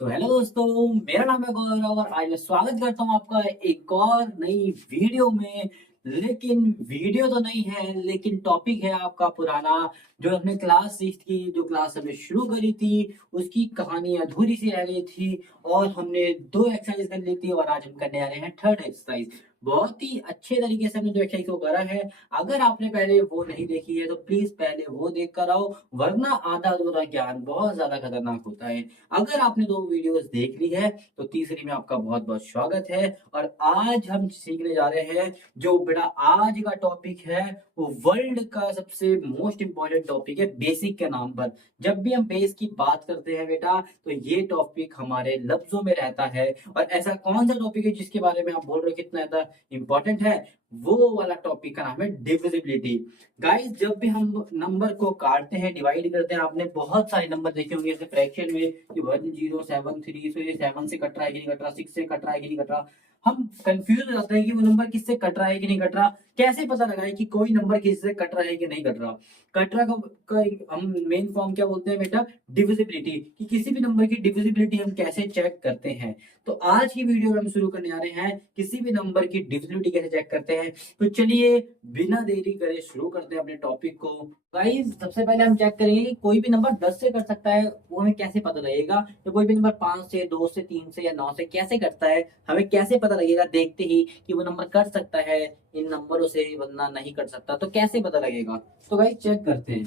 तो हेलो दोस्तों, मेरा नाम है गौरव और आज मैं स्वागत करता हूँ आपका एक और नई वीडियो में। लेकिन वीडियो तो नहीं है, लेकिन टॉपिक है आपका पुराना। जो हमने क्लास 6 की जो क्लास हमने शुरू करी थी, उसकी कहानी अधूरी सी रह गई थी और हमने दो एक्सरसाइज कर ली थी और आज हम करने आ रहे हैं थर्ड एक्सरसाइज। बहुत ही अच्छे तरीके से हमने दो एक्सरसाइज को करा है। अगर आपने पहले वो नहीं देखी है तो प्लीज पहले वो देख कर आओ, वरना आधा अधूरा ज्ञान बहुत ज्यादा खतरनाक होता है। अगर आपने दो वीडियोस देख ली है तो तीसरी में आपका बहुत बहुत स्वागत है। और आज हम सीखने जा रहे हैं जो बेटा आज का टॉपिक है, वो वर्ल्ड का सबसे मोस्ट इंपॉर्टेंट टॉपिक है बेसिक के नाम पर। जब भी हम बेस की बात करते हैं बेटा, तो ये टॉपिक हमारे लफ्जों में रहता है। और ऐसा कौन सा टॉपिक है जिसके बारे में आप बोल रहे हो कितना ज्यादा इंपॉर्टेंट है? वो वाला टॉपिक का नाम है डिविजिबिलिटी। गाइस, जब भी हम नंबर को काटते हैं, डिवाइड करते हैं, आपने बहुत सारे नंबर देखे होंगे जैसे फ्रैक्शन में कि 1073, तो ये 7 से कट रहा है कि नहीं कट रहा, 6 से कट रहा है कि नहीं कट रहा। हम कंफ्यूज हो जाते हैं कि वो नंबर किससे कट रहा है कि नहीं कट रहा। कैसे पता लगाए कि कोई नंबर किससे कट रहा है कि नहीं कट रहा? कट रहा का हम मेन फॉर्म क्या बोलते हैं बेटा? डिविजिबिलिटी। कि किसी भी नंबर की डिविजिबिलिटी हम कैसे चेक करते हैं। तो आज की वीडियो में हम शुरू करने आ रहे हैं किसी भी नंबर की डिविजिबिलिटी कैसे चेक करते हैं। तो चलिए बिना देरी करे शुरू करते हैं अपने टॉपिक को। गाइस, सबसे पहले हम चेक करेंगे कि कोई भी नंबर 10 से कट सकता है, वो हमें कैसे पता लगेगा। तो कोई भी नंबर 5 से, 2 से, 3 से या 9 से कैसे कटता है, हमें कैसे पता लगेगा देखते ही कि वो नंबर कट सकता है इन नंबरों से, वरना नहीं कट सकता। तो कैसे पता लगेगा? तो गाइस चेक करते हैं।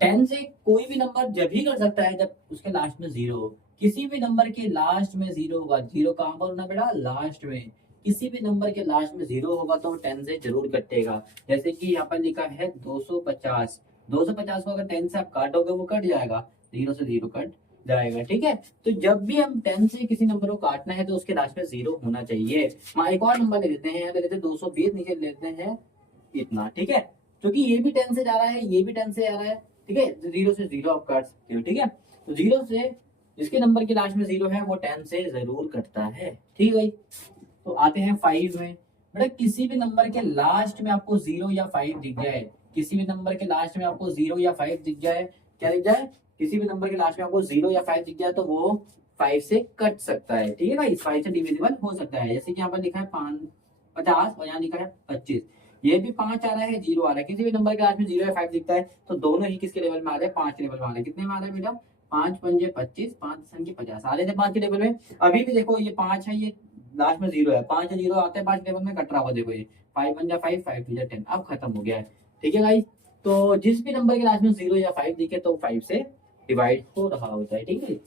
10 से कोई भी नंबर जब ही कर सकता है जब उसके लास्ट में जीरो हो। किसी भी नंबर के लास्ट में जीरो होगा। जीरो कहां पर होना बेटा? लास्ट में। किसी भी नंबर के लास्ट में जीरो होगा तो 10 से जरूर कटेगा। जैसे कि यहाँ पर लिखा है 250। 250 को अगर 10 से आप काटोगे वो कट जाएगा, जीरो से जीरो कट जाएगा। ठीक है। तो जब भी हम 10 से किसी नंबर को काटना है तो उसके लास्ट में जीरो होना चाहिए। एक और नंबर ले लेते हैं, यहाँ ले लेते हैं 220, नीचे लेते हैं इतना। ठीक है। क्योंकि ये भी 10 से जा रहा है, ये भी 10 से जा रहा है। ठीक है। तो जीरो से जीरो आप काट सकते हो। ठीक है। तो जीरो से जिसके नंबर के लास्ट में जीरो है वो 10 से जरूर कटता है। ठीक है भाई। तो आते हैं 5 में। बेटा किसी भी नंबर के लास्ट में आपको जीरो या 5 दिख जाए, किसी भी नंबर के लास्ट में आपको जीरो या 5 दिख जाए, क्या दिख जाए? किसी भी नंबर के लास्ट में आपको जीरो या 5 दिख जाए तो वो 5 से कट सकता है। ठीक है भाई, 5 से डिविजिबल हो सकता है। जैसे कि यहाँ पर लिखा है 50 और यहाँ लिखा है 25। ये भी 5 आ रहा है, जीरो आ रहा है। किसी भी नंबर के लास्ट में जीरो या 5 दिखता है तो दोनों ही किसके लेवल में आ रहे हैं? 5 के लेवल में आ रहे हैं। कितने में आ रहा है बेटा? 5 पंजे 25, 5 संख्या 50 आ रहे थे 5 के लेवल में। अभी भी देखो ये 5 है, ये लास्ट में जीरो है। 5 जीरो आते हैं 5 लेवल में, कट रहा हुआ देखो ये। 5 1 जा 5, 5 2 जा 10, अब खत्म हो गया है। ठीक है गाइस। तो जिस भी नंबर के लास्ट में जीरो या 5 दिखे तो 5 से डिवाइड हो रहा होता है। ठीक है।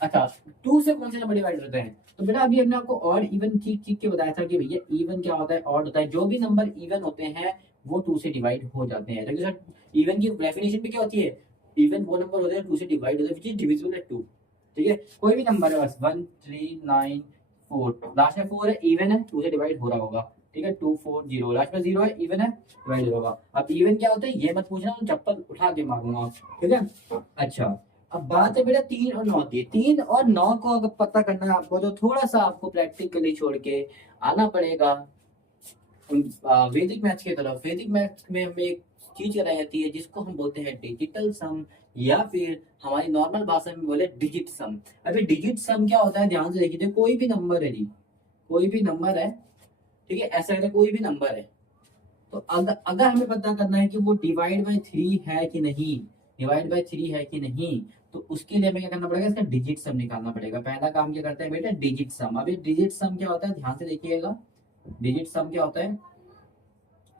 अच्छा, टू से कौन से नंबर डिवाइड होते हैं? तो बेटा अभी हमने आपको ऑड इवन ठीक ठीक के बताया था कि भैया इवन क्या होता है, ऑड होता है। जो भी नंबर इवन होते हैं वो टू से डिवाइड हो जाते हैं। देखिए सर, इवन की डेफिनेशन भी क्या होती है? इवन वो नंबर होते हैं टू से डिवाइड होते हैं, which is divisible at two. ठीक है। कोई भी नंबर है बस 1 3 9 4, लास्ट में 4 है, इवन है, टू से डिवाइड हो रहा होगा। ठीक है। 2 4 0, लास्ट में 0 है, इवन है, डिवाइड होगा। अब इवन क्या होता है ये मत पूछना, चप्पल उठा के मारूंगा। ठीक है। अच्छा, अब बात है बेटा 3 और 9 की। 3 और 9 को अगर पता करना है आपको तो थोड़ा सा आपको प्रैक्टिकली छोड़ के आना पड़ेगा वैदिक मैथ्स की तरफ। वैदिक मैथ्स में हमें एक चीज कराई जाती है जिसको हम बोलते हैं डिजिटल सम, या फिर हमारी नॉर्मल भाषा में बोले डिजिट सम। अभी डिजिट सम क्या होता है ध्यान से देखिए। कोई भी नंबर है जी, कोई भी नंबर है। ठीक है। ऐसा कहते हैं कोई भी नंबर है, तो अगर हमें पता करना है कि वो डिवाइड बाय 3 है कि नहीं, डिवाइड बाय 3 है कि नहीं, तो उसके लिए हमें क्या करना पड़ेगा? इसका डिजिट सम निकालना पड़ेगा। पहला काम क्या करते हैं बेटा? डिजिट सम। अभी डिजिट सम क्या होता है ध्यान से देखिएगा। डिजिट सम क्या होता है?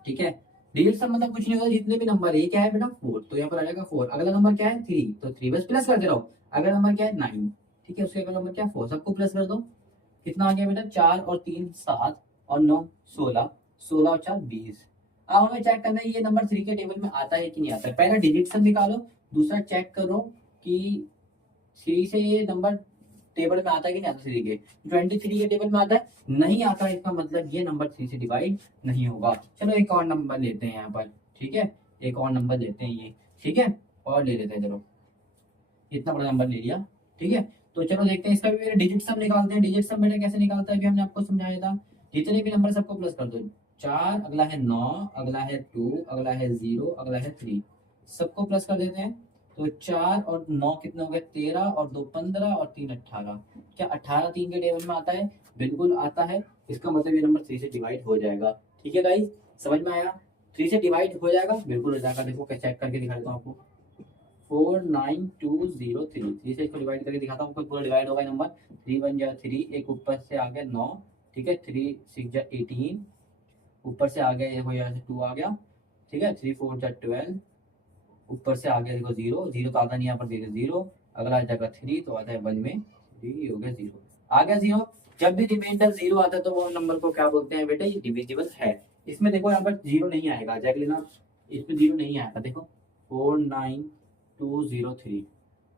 ठीक है। डिजिट सम मतलब कुछ नहीं होता, जितने भी नंबर है, ये क्या है बेटा? 4, तो यहाँ पर आ जाएगा 4। अगला नंबर क्या है? 3, तो 3 बस प्लस करते रहो। अगला नंबर क्या है? 9। ठीक है। उसके अगला नंबर क्या है? 4, सबको प्लस कर दो। कितना आ गया बेटा? 4 और 3 7 और 9 16, 16 और 4 20। अब हमें चेक करना है ये नंबर 3 के टेबल में आता है कि नहीं आता है। पहला डिजिट सम निकालो, दूसरा चेक करो कि 3 से ये नंबर टेबल में आता है कि नहीं आता। 3 के 23 के टेबल में आता है, नहीं आता है, इसका मतलब ये नंबर 3 से डिवाइड नहीं होगा। चलो एक और नंबर लेते हैं यहाँ पर। ठीक है। एक और नंबर लेते हैं ये। ठीक है। और ले लेते हैं, चलो इतना बड़ा नंबर ले लिया। ठीक है। तो चलो देखते हैं इसका भी मेरे डिजिट सम निकालते हैं। डिजिट सम बेटा कैसे निकालता है भी हमने आपको समझाया था। जितने भी नंबर सबको प्लस कर दो। 4, अगला है 9, अगला है 2, अगला है 0, अगला है 3, सबको प्लस कर देते हैं। तो 4 और 9 कितने हो गए, 13 और 2 15 और 3 18। क्या 18 3 के टेबल में आता है? बिल्कुल आता है। इसका मतलब ये नंबर 3 से डिवाइड हो जाएगा। ठीक है गाइस, समझ में आया? 3 से डिवाइड हो जाएगा, बिल्कुल हो जाएगा। देखो कैसे चेक करके दिखा देता हूँ आपको। 49203, 3 से इसको डिवाइड करके दिखाता हूँ, पूरा डिवाइड होगा नंबर। 3 1 जा 3, एक ऊपर से आ गया 9, ठीक है। 3 6 जा 18, ऊपर से आ गया ये हो यहाँ से 2 आ गया, ठीक है। 3 4 जा 12, ऊपर से आ गया देखो 0, 0 तो आता नहीं यहाँ पर, देखो 0, अगर आ जाएगा 3 तो आता है 1 में, 3 हो गया 0, आ गया 0। जब भी रिमाइंडर 0 आता है तो वो नंबर को क्या बोलते हैं बेटा, ये डिविजिबल है। इसमें देखो यहाँ पर 0 नहीं आएगा, जैकलिना इसमें 0 नहीं आएगा। देखो 49203,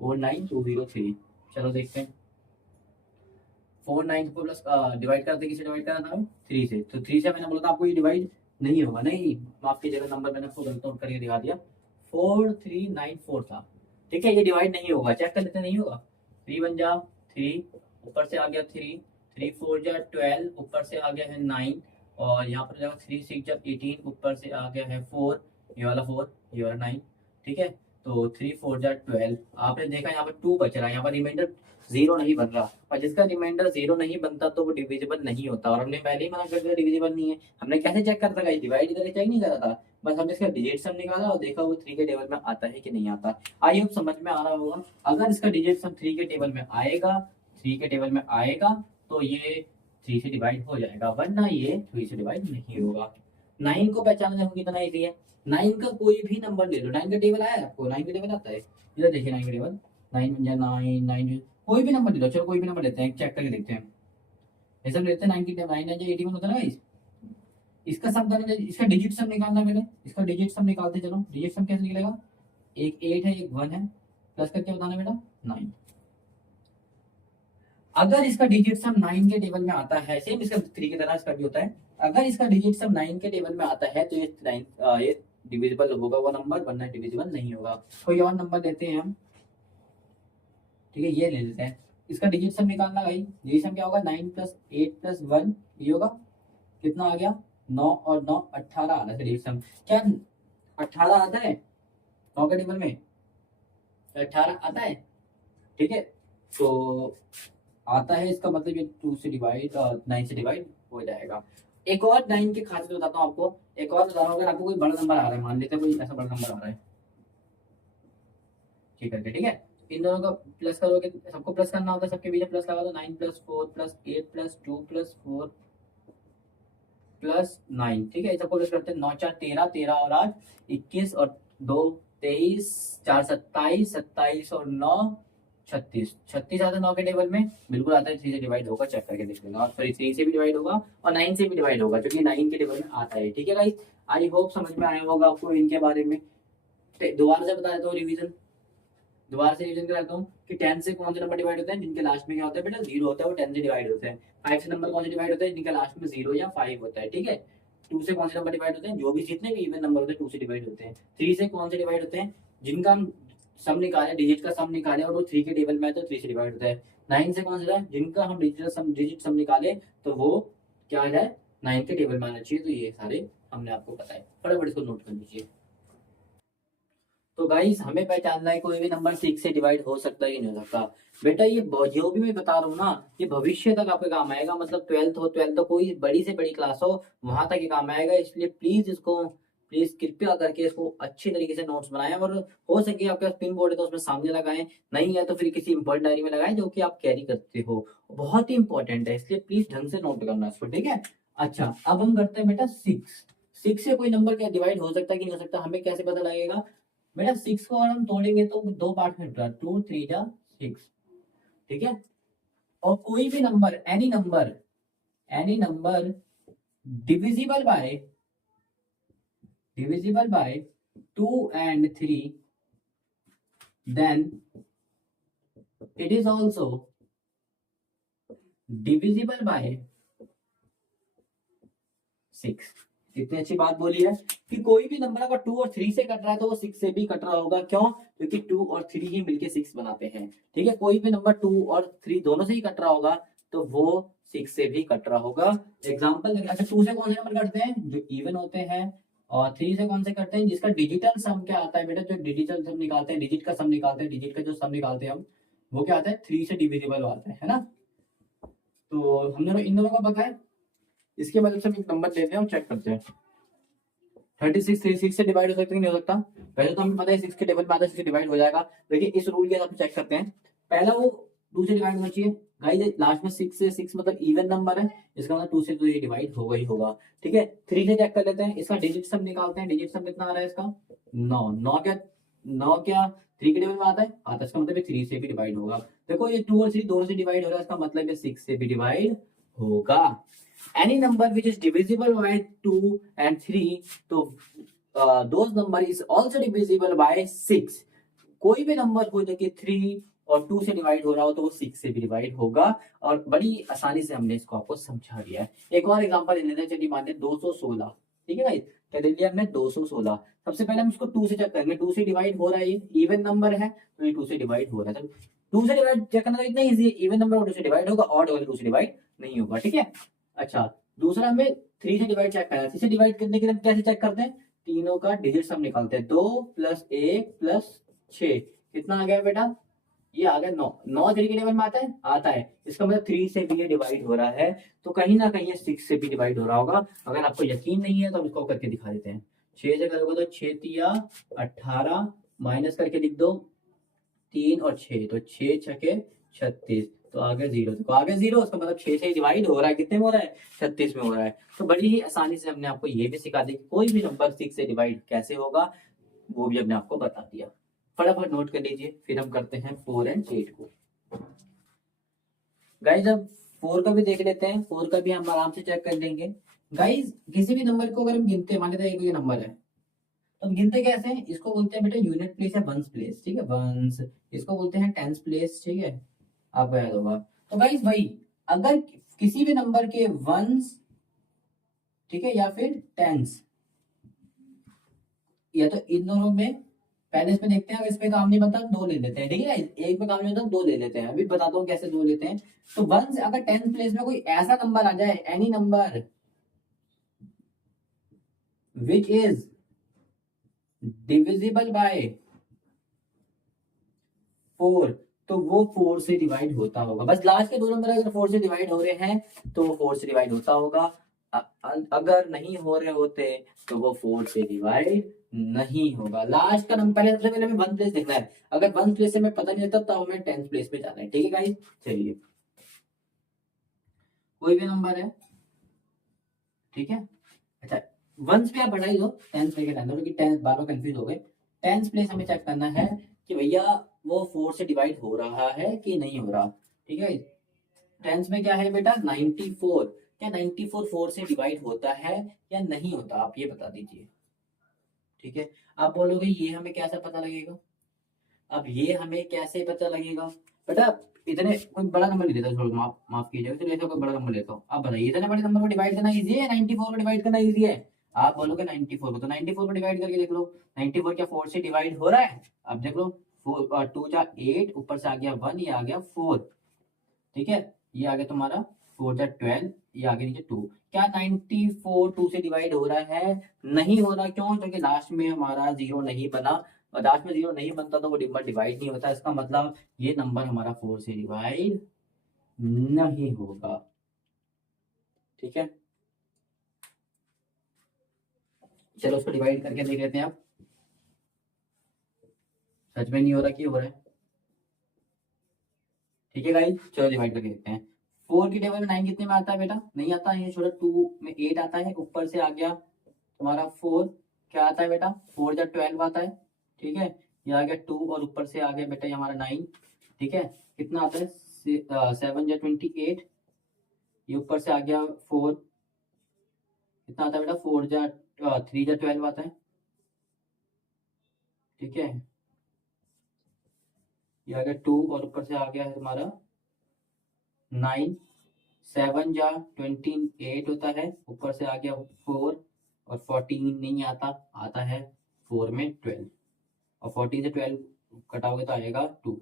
49203। चलो देखते हैं। 49 को प्लस डिवाइड करते, किसे डिवाइड करना था, 3 से। तो 3 से मैंने बोला था आपको ये डिवाइड नहीं होगा, नहीं माफ कीजिएगा, नंबर मैंने आपको गलत करके दिखा दिया, 4394 था। ठीक है, ये डिवाइड नहीं होगा, चेक कर लेते, नहीं होगा। 3 1 जा 3, ऊपर से आ गया 3, 3 4 जा 12, ऊपर से आ गया है 9, और यहाँ पर जाएगा 3 6 जा 18, ऊपर से आ गया है 4, ये वाला 4, ये वाला 9, ठीक है। तो 3 4 जा 12, आपने देखा यहाँ पर 2 बच रहा है, यहाँ पर रिमाइंडर 0 नहीं बन रहा, और जिसका रिमाइंडर 0 नहीं बनता तो वो डिविजिबल नहीं होता। और हमने पहले ही मना कर दिया डिविजिबल नहीं है। हमने कैसे चेक करता था, डिवाइड करके चेक नहीं करा था, बस हमने इसका डिजिट सम निकाला और देखा वो 3 के टेबल में आता है कि नहीं आता। आई होप समझ में आ रहा होगा। अगर इसका डिजिट सम 3 के टेबल में आएगा, 3 के टेबल में आएगा तो ये 3 से डिवाइड हो जाएगा, वरना ये 3 से डिवाइड नहीं होगा। 9 को पहचानना देखो कितना इजी है। 9 का कोई भी नंबर ले लो, 9 का टेबल आया आपको, 9 का टेबल आता है, इधर देखिए 9 का टेबल, 9 1 9 9, कोई भी नंबर ले लो, चलो कोई भी नंबर लेते हैं, चेक करके देखते हैं। ऐसा लेते हैं 9 की 9 9 81 होता है ना गाइस। इसका सम करना, इसका डिजिट सम निकालना है पहले, इसका डिजिट सम निकालते चलो। डिजिट सम कैसे निकलेगा, एक 8 है, एक 1 है, प्लस करके बताना बेटा 9। अगर इसका डिजिट सम 9 के टेबल में आता है, सेम इसका 3 की तरह इसका भी होता है, अगर इसका डिजिट सम 9 के टेबल में आता है तो ये 9 ये डिविजिबल होगा वो नंबर, वरना डिविजिबल नहीं होगा। कोई और नंबर लेते हैं हम, ठीक है, ये ले लेते हैं। इसका डिजिट सम निकालना भाई, डिजिट सम क्या होगा, 9 प्लस 8 प्लस 1, ये होगा कितना आ गया, 9 और 9 18 आ रहा है डिजिट सम। क्या 18 आता है 9 के टेबल में, 18 आता है, ठीक है। तो आता है, इसका मतलब ये 2 से डिवाइड, 9 से डिवाइड हो जाएगा। एक और 9 की खासियत बताता हूँ आपको, एक और बता रहा हूँ। अगर आपको कोई बड़ा नंबर आ रहा है, मान लेते हैं कोई ऐसा बड़ा नंबर आ रहा है, ठीक है, ठीक है, इन दोनों का प्लस करोगे, सबको प्लस करना होता है, सबके बीच में प्लस लगा दो। 9 plus 4 plus 8 plus 2 plus 4 plus 9, ठीक है, सबको प्लस करते हैं। 9 4 13, 13 और 8 21, और 2 23, 4 27, 27 और 9 36, 36 आता है 9 के टेबल में, बिल्कुल आता है। 3 से डिवाइड होगा, चेक करके देख लेना। और सॉरी 3 से भी डिवाइड होगा और 9 से भी डिवाइड होगा, क्योंकि 9 के टेबल में आता है। ठीक है गाइस, आई होप समझ में आया होगा आपको इनके बारे में। दोबारा से बता देता हूँ रिवीजन, दोबारा से रिवीजन कराता हूँ कि 10 से कौन से नंबर डिवाइड होते हैं, जिनके लास्ट में क्या होता है बेटा, 0 होता है, वो 10 से डिवाइड होते हैं। 5 से नंबर कौन से डिवाइड होते हैं, जिनके लास्ट में 0 या 5 होता है, ठीक है। 2 से कौन से नंबर डिवाइड होते हैं, जो भी जितने भी इवन नंबर होते हैं 2 से डिवाइड होते हैं। 3 से कौन से डिवाइड होते हैं, जिनका हम सम निकाले, डिजिट का सम निकाले और वो 3 के टेबल में है तो 3 से डिवाइड होता है। 9 से कौन सा है, जिनका हम डिजिट सम निकाले तो वो क्या है, 9 के टेबल में आना चाहिए। तो ये सारे हमने आपको बताए, फटाफट इसको नोट कर लीजिए। तो गाइस हमें पहचानना है कोई भी नंबर 6 से डिवाइड हो सकता है कि नहीं हो सकता। बेटा ये जो भी मैं बता रहा हूँ ना, ये भविष्य तक आपके काम आएगा, मतलब 12th हो, 12th तो कोई बड़ी से बड़ी क्लास हो, वहां तक ये काम आएगा। इसलिए प्लीज इसको, प्लीज कृपया करके इसको अच्छी तरीके से नोट्स बनाएं, और हो सके आपके पास पिन बोर्ड है तो उसमें सामने लगाएं, नहीं है तो फिर किसी इंपॉर्टेंट डायरी में लगाएं जो कि आप कैरी करते हो, बहुत ही इंपॉर्टेंट है, इसलिए प्लीज ढंग से नोट करना इसको, ठीक है। अच्छा, अब हम करते हैं बेटा 6 से कोई नंबर क्या डिवाइड हो सकता है कि नहीं हो सकता, हमें कैसे पता लगेगा बेटा। 6 को अगर हम तोड़ेंगे तो 2 पार्ट में टूटा, 2 3 जा 6, ठीक है। और कोई भी number, any number divisible by 2 and 3, then it is also divisible by 6। इतनी अच्छी बात बोली है कि कोई भी नंबर अगर 2 और 3 से कट रहा है तो वो 6 से भी कट रहा होगा। क्यों? क्योंकि 2 और 3 ही मिलके 6 बनाते हैं, ठीक है। कोई भी नंबर 2 और 3 दोनों से ही कट रहा होगा तो वो 6 से भी कट रहा होगा। एग्जांपल, अच्छा 2 से कौन से नंबर कटते हैं, जो इवन होते हैं और 3 से कौन से करते हैं, जिसका डिजिटल सम क्या आता है बेटा, जो डिजिटल सम निकालते हैं, डिजिट का सम निकालते हैं, डिजिट का जो सम निकालते हैं हम, वो क्या आता है, 3 से डिविजिबल आता है ना। तो हम दोनों इन दोनों का पता है, इसके बाद से हम एक नंबर लेते हैं और चेक करते हैं। 36 6 से डिवाइड हो सकता है कि नहीं हो सकता, पहले तो हमें पता है 6 के टेबल में आता है, 6 से डिवाइड हो जाएगा। देखिए इस रूल के हिसाब से चेक करते हैं। पहला वो 2 से डिवाइड होना चाहिए गाइस, लास्ट में 6 से 6 मतलब इवन नंबर है, इसका मतलब 2 से तो ये डिवाइड होगा ही होगा। ठीक है, 3 से चेक कर लेते हैं, इसका डिजिट सम निकालते हैं। डिजिट सम कितना आ रहा है इसका, 9। 9 क्या 3 के टेबल में आता है, इसका मतलब ये 3 से भी डिवाइड होगा। देखो ये 2 और 3 दोनों से डिवाइड हो रहा है, इसका मतलब ये 6 से भी डिवाइड होगा। Any number which is divisible by 2 and 3, तो those number is also divisible by 6। कोई भी नंबर हो जो कि 3 और 2 से डिवाइड हो रहा हो तो वो 6 से भी डिवाइड होगा। और बड़ी आसानी से हमने इसको आपको समझा दिया है। एक और एग्जांपल ले लेते हैं, चलिए मान लें 216। ठीक है भाई, क्या दे दिया हमने 216। सबसे पहले हम इसको 2 से चेक करेंगे, 2 से डिवाइड हो रहा है, ये इवन नंबर है तो ये 2 से डिवाइड हो रहा है। 2 से डिवाइड चेक करना तो इतना ईजी है, इवन नंबर 2 से डिवाइड होगा, ऑड होगा 2 से डिवाइड नहीं होगा। ठीक है, अच्छा दूसरा हमें 3 से डिवाइड चेक करना है। 3 से डिवाइड करने के लिए हम कैसे चेक करते हैं, तीनों का डिजिट सम निकालते हैं। 2 + 1 + 6 कितना आ गया बेटा, ये आ गया 9। 9 3 के टेबल में आता है, इसका मतलब 3 से भी ये डिवाइड हो रहा है, तो कहीं ना कहीं 6 से भी डिवाइड हो रहा होगा। अगर आपको यकीन नहीं है तो हम इसको करके दिखा देते हैं। 6 से करोगे तो 6 तिया 18, माइनस करके लिख दो 3 और 6, तो 6 छके 36, तो आगे 0, तो आगे 0, उसका मतलब 6 से डिवाइड हो रहा है, कितने में हो रहा है, 36 में हो रहा है। तो बड़ी ही आसानी से हमने आपको ये भी सिखा दी कि कोई भी नंबर 6 से डिवाइड कैसे होगा, वो भी हमने आपको बता दिया। फटाफट नोट कर लीजिए, फिर हम करते हैं 4 और 8 को। गाइज अब 4 का भी देख लेते हैं, 4 का भी हम आराम से चेक कर लेंगे। गाइज किसी भी नंबर को अगर हम गिनते हैं, मान लेते हैं ये नंबर है, तो हम गिनते कैसे हैं, इसको बोलते हैं बेटा यूनिट प्लेस या वंस प्लेस। ठीक है, वंस, इसको बोलते हैं टेंस प्लेस। ठीक है, आपको याद होगा। तो गाइस भाई अगर किसी भी नंबर के वंस, ठीक है, या फिर टेंस, या तो इन दोनों में, पहले इसमें देखते हैं, अगर इसमें काम नहीं बनता हम 2 ले लेते हैं। ठीक है, एक में काम नहीं होता हम 2 ले लेते हैं, अभी बताता हूँ कैसे 2 लेते हैं। तो वंस अगर टेंस प्लेस में कोई ऐसा नंबर आ जाए, any number which is divisible by 4, तो वो 4 से डिवाइड होता होगा। बस लास्ट के 2 नंबर अगर 4 से डिवाइड हो रहे हैं तो वो 4 से डिवाइड होता होगा। अगर नहीं हो रहे होते तो वो 4 से डिवाइड नहीं होगा। लास्ट का नंबर, पहले सबसे पहले हमें 1 प्लेस देखना है। अगर 1 प्लेस से हमें पता नहीं लगता तो हमें 10 प्लेस पे जाना है। ठीक है गाइस, चलिए कोई भी नंबर है, ठीक है, अच्छा वंस पे आप बढ़ाई दो, टेंस लेके रहना, क्योंकि टेंस बार बार कंफ्यूज हो गए। टेंस प्लेस हमें चेक करना है कि भैया वो 4 से डिवाइड हो रहा है कि नहीं हो रहा। ठीक है, टेंस में क्या है बेटा 94, क्या 94 4 से डिवाइड होता है या नहीं होता, आप ये बता दीजिए। ठीक है, आप बोलोगे ये हमें कैसे पता लगेगा, अब ये हमें कैसे पता लगेगा बेटा, इतने कोई बड़ा नंबर नहीं लेता, थोड़ा माफ कीजिएगा, चलिए ऐसा कोई बड़ा नंबर लेता हूँ। आप बताइए इतने बड़े नंबर को डिवाइड करना इजी है, 94 को डिवाइड करना इजी है। आप बोलोगे 94 को, तो 94 को डिवाइड करके देख लो, 94 क्या 4 से डिवाइड हो रहा है, अब देख लो 4 2 जा 8, ऊपर से आ गया 1, ये आ गया 4। ठीक है, ये आ गया तुम्हारा 4 जा 12, ये आगे नीचे 2। क्या 94 2 से डिवाइड हो रहा है, नहीं हो रहा, क्यों, क्योंकि लास्ट में हमारा 0 नहीं बना, और लास्ट में 0 नहीं बनता तो वो नंबर डिवाइड नहीं होता। इसका मतलब ये नंबर हमारा 4 से डिवाइड नहीं होगा। ठीक है, चलो उसको डिवाइड करके देख लेते हैं। आप सच में नहीं हो रहा कि हो रहा है। ठीक है गाइस, चलो डिवाइड करके देखते हैं। 4 की टेबल में 9 कितने में आता है बेटा, नहीं आता है, ये छोटा 2 में 8 आता है, ऊपर से आ गया तुम्हारा 4, क्या आता है बेटा 4 जा 12 आता है। ठीक है, ये आ गया 2 और ऊपर से आ गया बेटा ये हमारा 9। ठीक है, कितना आता है 7 जा 28, ये ऊपर से आ गया 4, कितना आता है बेटा 4 जा 3 जा 12 आता है। ठीक है, ये आ गया 2 और ऊपर से आ गया है तुम्हारा 9, 7 जा 28 होता है, ऊपर से आ गया 4 और 14 नहीं आता, आता है 4 में 12, और 14 से 12 कटाओगे तो आएगा 2।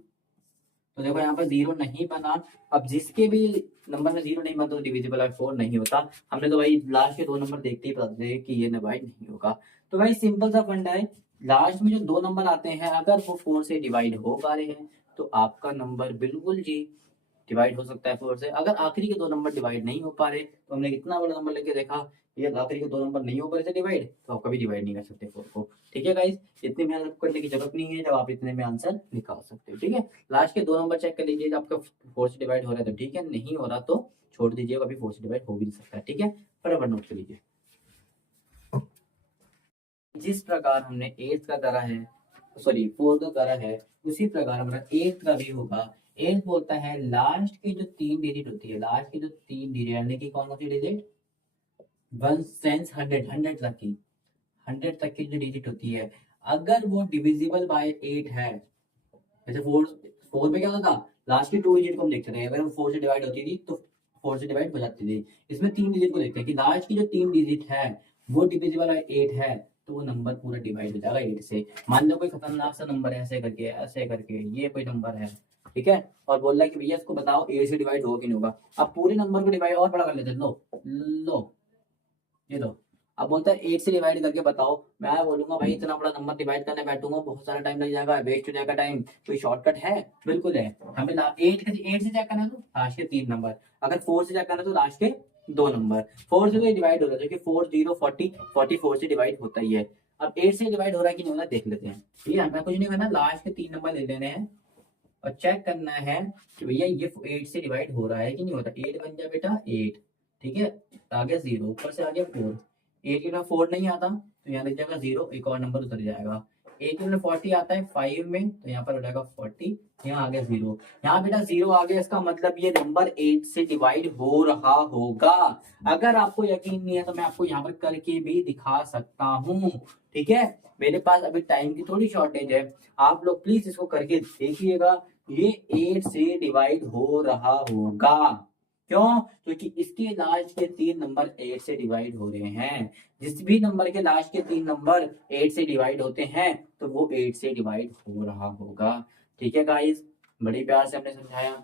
तो देखो यहाँ पर 0 नहीं बना। अब जिसके भी नंबर में 0 नहीं बनता तो डिविजिबल बाय 4 नहीं होता। हमने तो भाई लास्ट के 2 नंबर देखते ही बता दिए कि ये डिवाइड नहीं होगा। तो भाई सिंपल सा फंडा है, लास्ट में जो दो नंबर आते हैं अगर वो 4 से डिवाइड हो पा रहे हैं तो आपका नंबर बिल्कुल जी डिवाइड हो सकता है 4 से। अगर आखिरी के दो नंबर डिवाइड नहीं हो पा रहे तो हमने कितना बड़ा नंबर लेके देखा, ये आखिरी के दो नंबर नहीं हो पा रहे थे डिवाइड, तो आप कभी डिवाइड नहीं कर सकते 4 को। ठीक है गाइस, इतनी मेहनत करने की जरूरत नहीं है जब आप इतने में आंसर निकाल सकते हो। ठीक है, लास्ट के दो नंबर चेक कर लीजिए, आपका 4 से डिवाइड हो रहा है तो ठीक है, नहीं हो रहा तो छोड़ दीजिए, कभी 4 से डिवाइड हो भी नहीं सकता। ठीक है, फटाफट नोट कर लीजिए। जिस प्रकार हमने 8 का करा है, सॉरी 4 का करा है, उसी प्रकार हमारा 8 का भी होगा। 8 बोलता है लास्ट की जो 3 डिजिट होती है, लास्ट की जो 3 डिजिट यानी कि कौन कौन सी डिजिट, 1 सेंस 100 तक की, 100 तक की जो डिजिट होती है, अगर वो डिविजिबल बाय 8 है, जैसे 4 पे क्या होता था, लास्ट की 2 डिजिट को हम देखते थे, अगर वो 4 से डिवाइड होती थी तो 4 से डिवाइड हो जाती थी। इसमें 3 डिजिट को देखते हैं कि लास्ट की जो 3 डिजिट है वो डिविजिबल बाय 8 है, तो वो नंबर पूरा डिवाइड हो जाएगा 8 से। मान लो कोई खतरनाक सा नंबर है, ऐसे करके ये कोई नंबर है, ठीक है, और बोल रहा है कि भैया इसको बताओ 8 से डिवाइड होगा कि नहीं होगा। अब पूरे नंबर को डिवाइड और बड़ा कर लेते हैं, लो लो ये लो, अब बोलता है 8 से डिवाइड करके बताओ। मैं बोलूंगा भाई इतना बड़ा नंबर डिवाइड करने बैठूंगा बहुत सारा टाइम लग जाएगा, वेस्ट हो जाएगा टाइम, कोई शॉर्टकट है? बिल्कुल है। हमें 8 से चेक करना है तो लास्ट के 3 नंबर, अगर 4 से चेक करना है तो लास्ट के 2 नंबर। 4 से तो डिवाइड हो रहा है, क्योंकि 4 0 40 44 से डिवाइड होता ही है। अब 8 से डिवाइड हो रहा है कि नहीं हो रहा देख लेते हैं। ठीक है, हमें कुछ नहीं करना, लास्ट के 3 नंबर ले लेने हैं और चेक करना है कि भैया ये 8 से डिवाइड हो रहा है कि नहीं होता। 8 बन जाए बेटा 8, ठीक है, आ गया 0, ऊपर से आ गया 4, 8 की 4 नहीं आता तो यहाँ लग जाएगा 0, एक और नंबर उतर जाएगा। 8 की 40 आता है 5 में, तो यहाँ पर हो जाएगा 40, यहाँ आ गया 0, यहाँ बेटा 0 आ गया, इसका मतलब ये नंबर 8 से डिवाइड हो रहा होगा। अगर आपको यकीन नहीं है तो मैं आपको यहाँ पर करके भी दिखा सकता हूँ। ठीक है, मेरे पास अभी टाइम की थोड़ी शॉर्टेज है, आप लोग प्लीज इसको करके देखिएगा, ये 8 से डिवाइड हो रहा होगा। क्यों? क्योंकि इसके लास्ट के 3 नंबर 8 से डिवाइड हो रहे हैं। जिस भी नंबर के लास्ट के 3 नंबर 8 से डिवाइड होते हैं तो वो 8 से डिवाइड हो रहा होगा। ठीक है गाइस, बड़ी प्यार से हमने समझाया।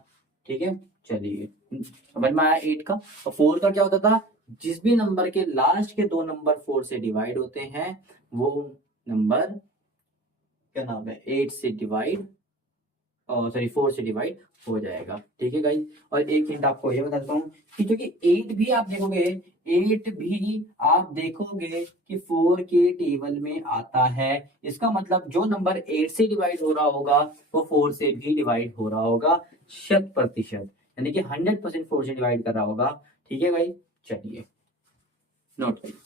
ठीक है, चलिए समझ में आया 8 का। और 4 का क्या होता था, जिस भी नंबर के लास्ट के 2 नंबर 4 से डिवाइड होते हैं वो नंबर क्या नाम है 8 से डिवाइड, सॉरी 4 से डिवाइड हो जाएगा। ठीक है गाइस, और एक हिंट आपको ये बता देता हूँ कि क्योंकि 8 भी आप देखोगे, 8 भी आप देखोगे कि 4 के टेबल में आता है, इसका मतलब जो नंबर 8 से डिवाइड हो रहा होगा वो 4 से भी डिवाइड हो रहा होगा 100%, यानी कि 100% 4 से डिवाइड कर रहा होगा। ठीक है गाइस, चलिए नोट करिए।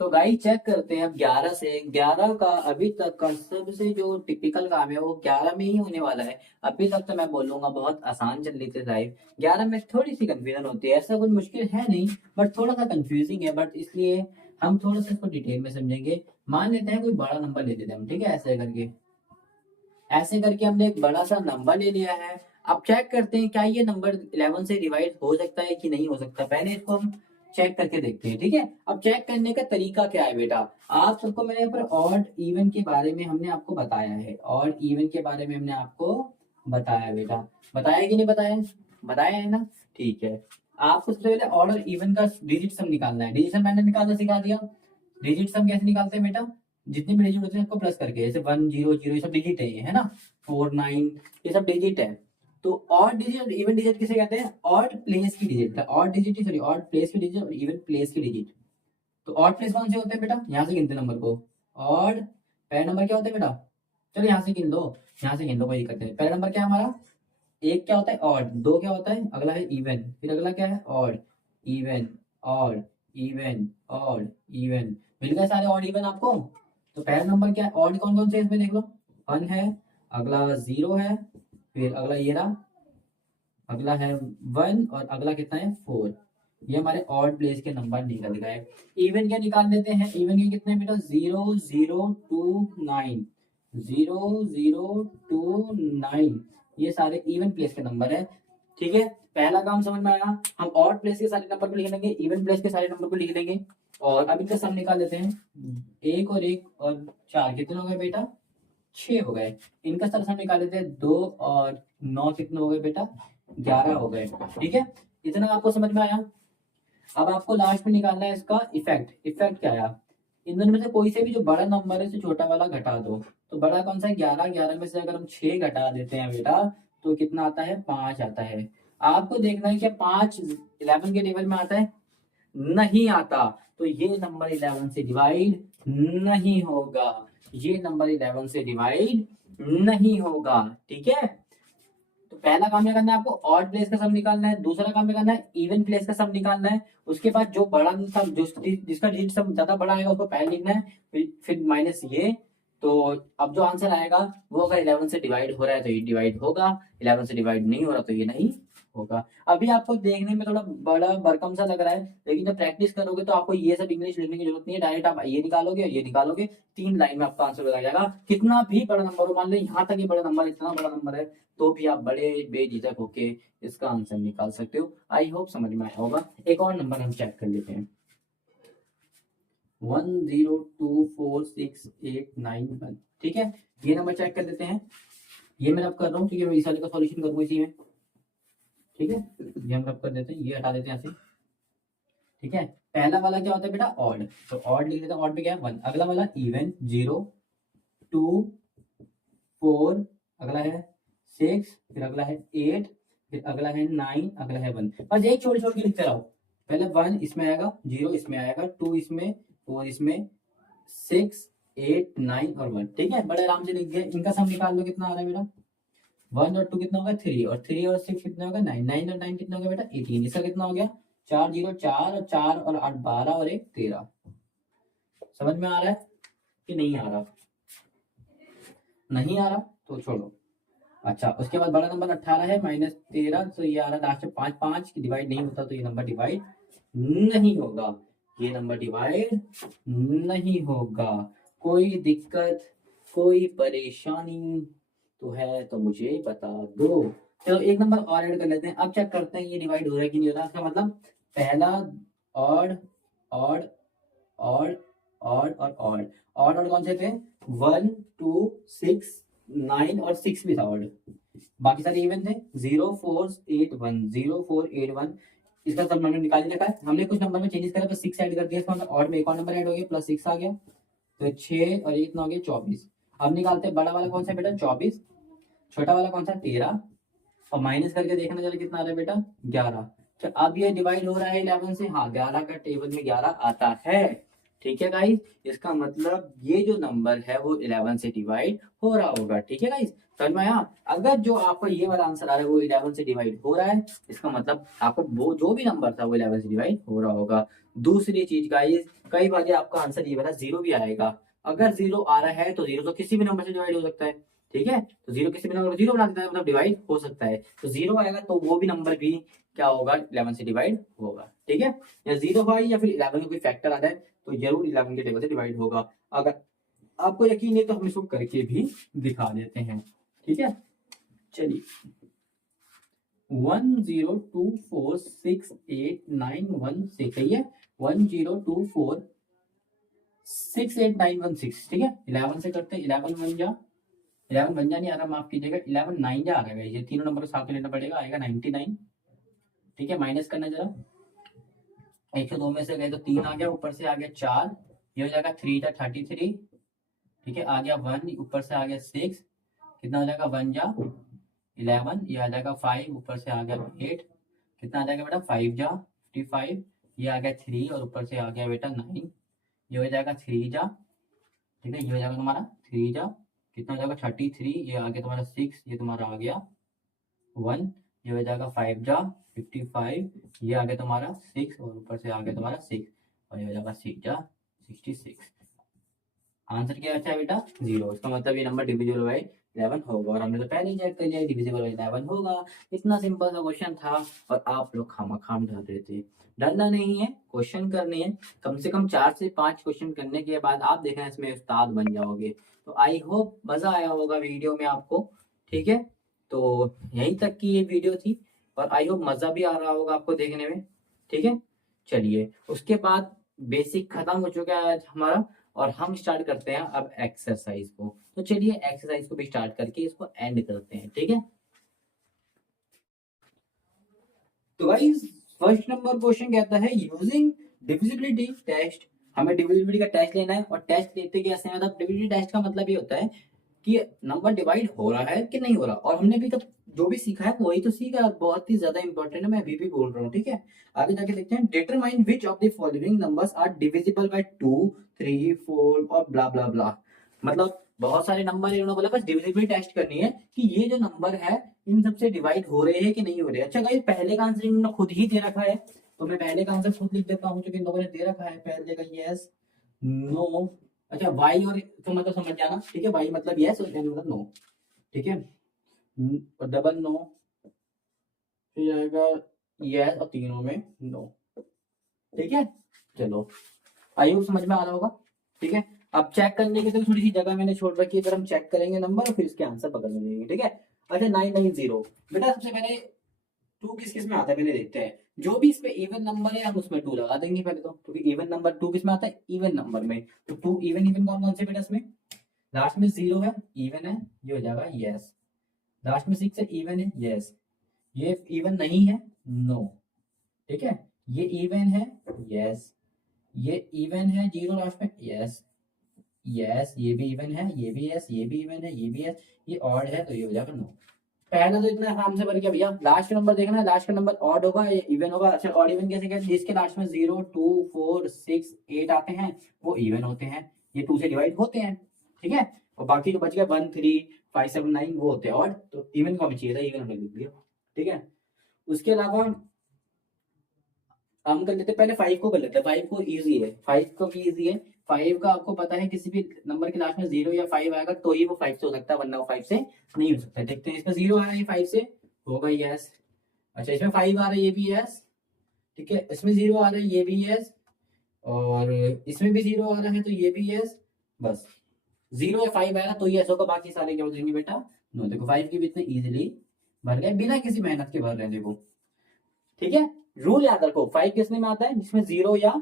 तो गाइस चेक करते हैं अब 11 से। 11 का अभी तक का सबसे जो टिपिकल काम है वो 11 में ही होने वाला है। अभी तक तो मैं बोलूंगा बहुत आसान चल रही थी लाइफ, 11 में थोड़ी सी कंफ्यूजन होती है, ऐसा कुछ मुश्किल है नहीं बट थोड़ा सा कंफ्यूजिंग है, बट इसलिए हम थोड़ा सा इसको डिटेल में समझेंगे। मान लेते हैं कोई बड़ा नंबर ले लेते हैं हम, ठीक है, ऐसे करके हमने एक बड़ा सा नंबर ले लिया है। अब चेक करते हैं क्या ये नंबर 11 से डिवाइड हो सकता है कि नहीं हो सकता, पहले इसको हम चेक करके देखते हैं। ठीक है, अब चेक करने का तरीका क्या है बेटा, आप सबको मैंने पर ऑड इवन के बारे में हमने आपको बताया है, ऑड इवन के बारे में हमने आपको बताया बेटा, बताया कि नहीं बताया, बताया है ना। ठीक है, आपको सबसे पहले ऑड और इवन का डिजिट सम निकालना है। डिजिट सम मैंने निकालना सिखा दिया। डिजिट सम कैसे निकालते हैं बेटा, जितने भी डिजिट होते हैं सबको प्लस करके, जैसे 1 0 0 ये सब डिजिट है, ये है ना, 4 9 ये सब डिजिट है। तो ऑड डिजिट और इवन डिजिट किसे कहते हैं, ऑड प्लेस की digit, odd digit sorry odd place की डिजिट और इवन प्लेस की डिजिट। तो ऑड प्लेस कौन से होते हैं बेटा, यहाँ से गिनते नंबर को, ऑड पहला नंबर क्या होता है बेटा, चलो यहाँ से गिन लो, यहाँ से गिन लो, कोई दिक्कत नहीं। पहला नंबर क्या है हमारा, एक क्या होता है ऑड, दो क्या होता है, अगला है इवन, फिर अगला क्या है odd, even odd even odd even, मिल गए सारे ऑड इवन आपको। तो पहला नंबर क्या है, ऑड कौन कौन से इसमें देख लो, 1 है, अगला 0 है, फिर अगला ये रहा, अगला है 1 और अगला कितना है 4। ये हमारे ऑड प्लेस के नंबर निकल गए। इवन के निकाल लेते हैं, इवन के कितने बेटा 0 0 2 9, 0 0 2 9, ये सारे इवन प्लेस के नंबर है। ठीक है, पहला काम समझ में आया। हम ऑड प्लेस के सारे नंबर को लिख लेंगे, इवन प्लेस के सारे नंबर को लिख लेंगे, और अब इनका सम निकाल लेते हैं। 1 और 1 और 4 कितने हो गए बेटा, 6 हो गए। इनका सम निकाल लेते हैं, 2 और 9 कितने हो गए बेटा, 11 हो गए। ठीक है, इतना आपको समझ में आया। अब आपको लास्ट में निकालना है इसका इफेक्ट। इफेक्ट क्या आया, इन दोनों में से कोई से भी जो बड़ा नंबर है उसे छोटा वाला घटा दो। तो बड़ा कौन सा है? 11। 11 में से अगर हम 6 घटा देते हैं बेटा तो कितना आता है? 5 आता है। आपको देखना है कि 5 11 के टेबल में आता है? नहीं आता। तो ये नंबर 11 से डिवाइड नहीं होगा। ये नंबर 11 से डिवाइड नहीं होगा। ठीक है, तो पहला काम क्या करना है आपको? ऑड प्लेस का सम निकालना है। दूसरा काम क्या करना है? इवन प्लेस का सम निकालना है। उसके बाद जो बड़ा सम, जो जिसका डिजिट सम ज्यादा बड़ा आएगा उसको पहले लिखना है, फिर माइनस ये। तो अब जो आंसर आएगा वो अगर 11 से डिवाइड हो रहा है तो ये डिवाइड होगा, 11 से डिवाइड नहीं हो रहा तो ये नहीं होगा। अभी आपको देखने में थोड़ा बड़ा भरकम सा लग रहा है, लेकिन जब प्रैक्टिस करोगे तो आपको ये सब इंग्लिश लिखने की जरूरत नहीं है। डायरेक्ट आप ये निकालोगे और ये निकालोगे, 3 लाइन में आपका आंसर बता जाएगा। कितना भी बड़ा नंबर हो, मान लो यहाँ तक ये बड़ा नंबर, इतना बड़ा नंबर है, तो भी आप बड़े बेझिझक होके इसका आंसर निकाल सकते हो। आई होप समझ में आया होगा। एक और नंबर हम चेक कर लेते हैं, 10246891। ठीक है, ये नंबर चेक कर लेते हैं। ये मैं रब कर रहा हूँ, ठीक है, मैं इस वाले का सॉल्यूशन करूंगा इसी में। ठीक है, ये हम रब कर देते हैं, ये हटा देते हैं ऐसे। ठीक है, पहला वाला क्या होता है बेटा? ऑड। तो ऑड लिख देते हैं, ऑड पे क्या है? 1। अगला वाला इवन, 0 2 4, अगला है 6, फिर अगला है 8, फिर अगला है 9, अगला है 1। बस एक छोड़ छोड़ के लिखते रहो। पहले 1 इसमें आएगा, 0 इसमें आएगा, 2 इसमें, 4 इसमें, 6 8 9 और 1। ठीक है, बड़े आराम से लिख दिया। इनका सम निकाल लो, कितना आ रहा है बेटा? 1 और 2 कितना होगा? 3, और 3 और 6 कितना होगा? 9। 9 और 9 कितना होगा बेटा? 18। इसका कितना हो गया? 4 0 4, और 4 और 8 12, और 1 13। समझ में आ रहा है कि नहीं आ रहा? नहीं आ रहा तो छोड़ो। अच्छा, उसके बाद बड़ा नंबर 18 है, -13, तो ये आ रहा है लास्ट में 5। 5 डिवाइड नहीं होता तो ये नंबर डिवाइड नहीं होगा। ये नंबर डिवाइड नहीं होगा। कोई दिक्कत, कोई परेशानी तो है तो मुझे बता दो। चलो एक नंबर और ऐड कर लेते हैं। अब चेक करते हैं ये डिवाइड हो रहा है कि नहीं हो रहा। इसका मतलब पहला ऑड ऑड ऑड ऑड और ऑड। ऑड ऑड कौन से थे? 1 2 6 9 और 6 भी था ऑड। बाकी सारे इवन थे। 0 4 8 1, 0 4 8 1। इसका सब हमने निकाल ही रखा है। हमने कुछ नंबर में चेंजेस करा तो 6 ऐड कर दिया। इसका मतलब ऑड में एक और नंबर ऐड हो गया, प्लस 6 आ गया, तो 6 और ये कितना हो गया? 24। अब निकालते हैं बड़ा वाला कौन सा बेटा? 24। छोटा वाला कौन सा? 13। और माइनस करके देखना चलो कितना आ रहा है बेटा? 11। तो अब ये डिवाइड हो रहा है 11 से। हाँ, 11 का टेबल में 11 आता है। ठीक है गाइस, इसका मतलब ये जो नंबर है वो 11 से डिवाइड हो रहा होगा। ठीक है गाइस, समझ में आया? अगर जो आपको ये वाला आंसर आ रहा है वो 11 से डिवाइड हो रहा है, इसका मतलब आपको वो जो भी नंबर था वो 11 से डिवाइड हो रहा होगा। दूसरी चीज गाइस, कई बार आपका आंसर ये वाला 0 भी आएगा। अगर 0 आ रहा है तो 0 तो किसी भी नंबर से डिवाइड हो सकता है। ठीक है, तो 0 किसी भी नंबर को 0 बना देता है, मतलब डिवाइड हो सकता है। तो 0 आएगा तो वो भी नंबर भी क्या होगा? 11 से डिवाइड होगा। ठीक है, या 0 है या फिर 11 का कोई फैक्टर आता है तो जरूर 11 के टेबल से डिवाइड होगा। अगर आपको यकीन है तो हम इसको करके भी दिखा देते हैं। ठीक है, चलिए 10246891 है, 10246891। ठीक है, 11 से करते हैं। 11 1 जा, 11 1 जा नहीं आ रहा, माफ कीजिएगा, 11 9 जा आ रहा है। ये तीनों नंबर को साथ में लेना पड़ेगा, आएगा 99। ठीक है, माइनस करना जरा। 102 में से गए तो 3 आ गया, ऊपर से आ गया 4, ये हो जाएगा 3 जा 33। ठीक है, आ गया 1, ऊपर से आ गया 6, कितना हो जाएगा? 1 जा 11, ये आ जाएगा 5, ऊपर से आ गया 8, कितना आ जाएगा बेटा? 5 जा 55, ये आ गया 3 और ऊपर से आ गया बेटा 9, ये हो जाएगा 3 जा। ठीक है, ये हो जाएगा तुम्हारा 3 जा, कितना हो जाएगा? 33, ये आ गया तुम्हारा 6, ये तुम्हारा आ गया 1, ये हो जाएगा 5 जा 55, ये आ गया तुम्हारा 6 और ऊपर से आ गया तुम्हारा 6, और ये हो जाएगा 6 जा 66। आंसर क्या अच्छा है बेटा? 0। इसका मतलब ये नंबर डिविजिबल बाय 11 होगा, और हमने तो पहले ही चेक कर लिया डिविजिबल बाय 11 होगा। इतना सिंपल सा क्वेश्चन था और आप लोग खामखाम डर रहे थे। डरना नहीं है, क्वेश्चन करने हैं। कम से कम 4 से 5 क्वेश्चन करने के बाद आप देखना इसमें उस्ताद बन जाओगे। तो आई होप मजा आया होगा वीडियो में आपको। ठीक है, तो यहीं तक की ये वीडियो थी, और आई होप मजा भी आ रहा होगा आपको देखने में। ठीक है, चलिए उसके बाद बेसिक खत्म हो चुका है आज हमारा, और हम स्टार्ट करते हैं अब एक्सरसाइज को। तो चलिए एक्सरसाइज को भी स्टार्ट करके इसको एंड करते हैं। ठीक है, तो गाइस फर्स्ट नंबर क्वेश्चन कहता है यूजिंग डिविजिबिलिटी टेस्ट हमें डिविजिबिलिटी का टेस्ट लेना है, और टेस्ट लेते कैसे हैं, मतलब डिविजिबिलिटी टेस्ट का मतलब ये होता है कि नंबर डिवाइड हो रहा है कि नहीं हो रहा। और हमने अभी तक जो भी सीखा है वही तो सीखा, बहुत ही ज्यादा इंपॉर्टेंट है, मैं अभी भी बोल रहा हूँ, ठीक है। आगे जाके देखते हैं, determine which of the following numbers are divisible by 2, 3, 4 और ब्ला ब्ला ब्ला। मतलब बहुत सारे नंबर इन्होंने बोला, बस डिविजिबिलिटी टेस्ट करनी है कि ये जो नंबर है इन सबसे डिवाइड हो रहे हैं कि नहीं हो रहे। अच्छा गाइस, पहले का आंसर इन्होंने खुद ही दे रखा है, तो मैं पहले का आंसर खुद लिख देता हूँ, क्योंकि इन लोगों ने दे रखा है। पहले का यस, नो। अच्छा वाई और तो मतलब समझ जाना, ठीक है, वाई मतलब यस और एन मतलब नो, ठीक है। और डबल नो, फिर आएगा यस और तीनों में नो, ठीक है। चलो, आई होप समझ में आ रहा होगा, ठीक है। अब चेक करने की तो थोड़ी सी जगह मैंने छोड़ रखी है, अगर हम चेक करेंगे नंबर और फिर इसके आंसर पकड़ लेंगे, ठीक है। अच्छा 990, बेटा सबसे पहले टू किस किस में आता है पहले देखते हैं। जो भी इसमें इवन नंबर है हम उसमें टू लगा देंगे पहले तो, क्योंकि इवन नंबर टू किस में आता है, इवन नंबर में। तो टू इवन इवन कौन कौन से बेटा इसमें, लास्ट में जीरो है, इवन है, ये हो जाएगा यस। लास्ट में सिक्स है, इवन है, यस। ये इवन नहीं है, नो, ठीक है। ये इवन है, यस। ये इवन है, जीरो लास्ट में, यस यस। ये भी इवन है, ये भी यस, ये भी इवन है, ये भी यस। ये ऑड है तो ये हो जाएगा नो। पहला तो इतना आराम से बन गया भैया। लास्ट नंबर देखना है, लास्ट का नंबर ऑड होगा या इवन होगा। अच्छा ऑड इवन कैसे कहते हैं, जिसके लास्ट में 0, 2, 4, 6, 8 आते हैं वो इवन होते हैं, ये 2 से डिवाइड होते हैं, ठीक है। और बाकी जो बच गए 1, 3, 5, 7, 9 वो होते हैं ऑड, तो इवन को हमें चाहिए था, इवन हमने लिख दिया, ठीक है। उसके अलावा हम कर लेते, पहले 5 को कर लेते हैं। 5 को इजी है, 5 को भी इजी है। 5 का आपको पता है किसी भी नंबर के लास्ट में 0 या 5 आएगा तो ही वो 5 से हो सकता है, वरना वो 5 से नहीं हो सकता। देखते हैं, इसमें 0 आ रहा है 5 से, होगा यस। अच्छा इसमें 5 आ रहा है, ये भी यस, ठीक है। इसमें 0 आ रहा है, ये भी यस, और इसमें भी 0 आ रहा है तो ये भी यस। बस 0 या 5 आएगा तो यस होगा, बाकी सारे क्या हो जाएंगे बेटा नो। देखो 5 की भी इतने इजिली भर गए, बिना किसी मेहनत के भर रहे हैं, देखो, ठीक है। रूल याद रखो, 5 किसने में आता है, जिसमें 0 या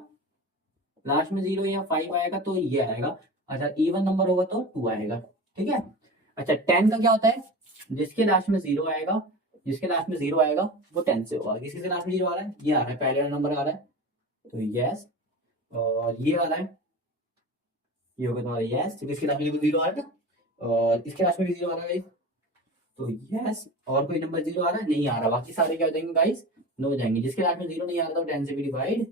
लास्ट में 0 या 5 आएगा तो ये आएगा। अच्छा इवन नंबर होगा तो 2 आएगा, ठीक है। अच्छा 10 का क्या होता है, जिसके लास्ट में 0 आएगा, जिसके लास्ट में 0 आएगा वो 10 से होगा। किसी के लास्ट में 0 आ रहा है, ये आ रहा है, पहले नंबर आ रहा है तो यस। और ये आ रहा है, ये होगा तुम्हारा यस, तो किसके लास्ट में 0 आ रहा है, और इसके लास्ट में भी 0 आ रहा है तो यस। और कोई नंबर 0 आ रहा है, नहीं आ रहा, बाकी सारे क्या हो जाएंगे गाइस, नो हो जाएंगे। जिसके लास्ट में 0 नहीं आ रहा था वो 10 से भी डिवाइड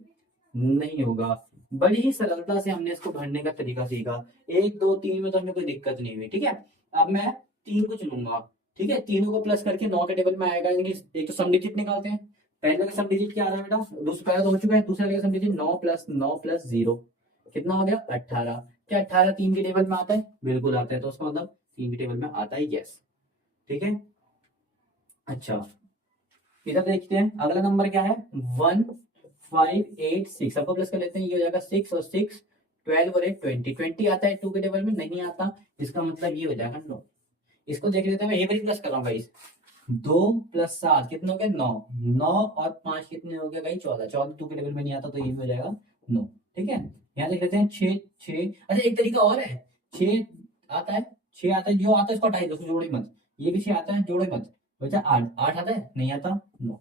नहीं होगा। बड़ी ही सरलता से हमने इसको भरने का तरीका सीखा। 1, 2, 3 में तो हमें कोई दिक्कत नहीं हुई, ठीक है। अब मैं 3 को चुनूंगा, ठीक है। तीनों को प्लस करके 9 के टेबल में आएगा, यानी एक तो सम डिजिट निकालते हैं। पहले का सम डिजिट क्या आ रहा है बेटा, दूसरा पहला तो हो चुका है, दूसरा का सम डिजिट 9 प्लस 9 प्लस 0 कितना हो गया 18। क्या 18 3 के टेबल में आता है, बिल्कुल आता है, तो उसका मतलब 3 के टेबल में आता है, यस, ठीक है। अच्छा इधर देखते हैं, अगला नंबर क्या है, 1, 5, 8, 6 सबको प्लस कर लेते हैं, ये हो जाएगा 6 और 6 12 और 8 20 20 आता है 2 के टेबल में, नहीं आता, इसका मतलब ये हो जाएगा 9। इसको देख लेते हैं, मैं ये भी प्लस कर रहा हूँ गाइस, 2 प्लस 7 कितने हो गए 9, 9 और 5 कितने हो गए गाइस 14, 14 2 के टेबल में नहीं आता तो ये भी हो जाएगा 9, ठीक है। यहाँ देख लेते हैं 6 6। अच्छा एक तरीका और है, 6 आता है, 6 आता है, जो आता है इसको हटाई दो, उसको जोड़ो ही मत। ये भी 6 आता है, जोड़ो ही मत। बचा 8, 8 आता है, नहीं आता 9,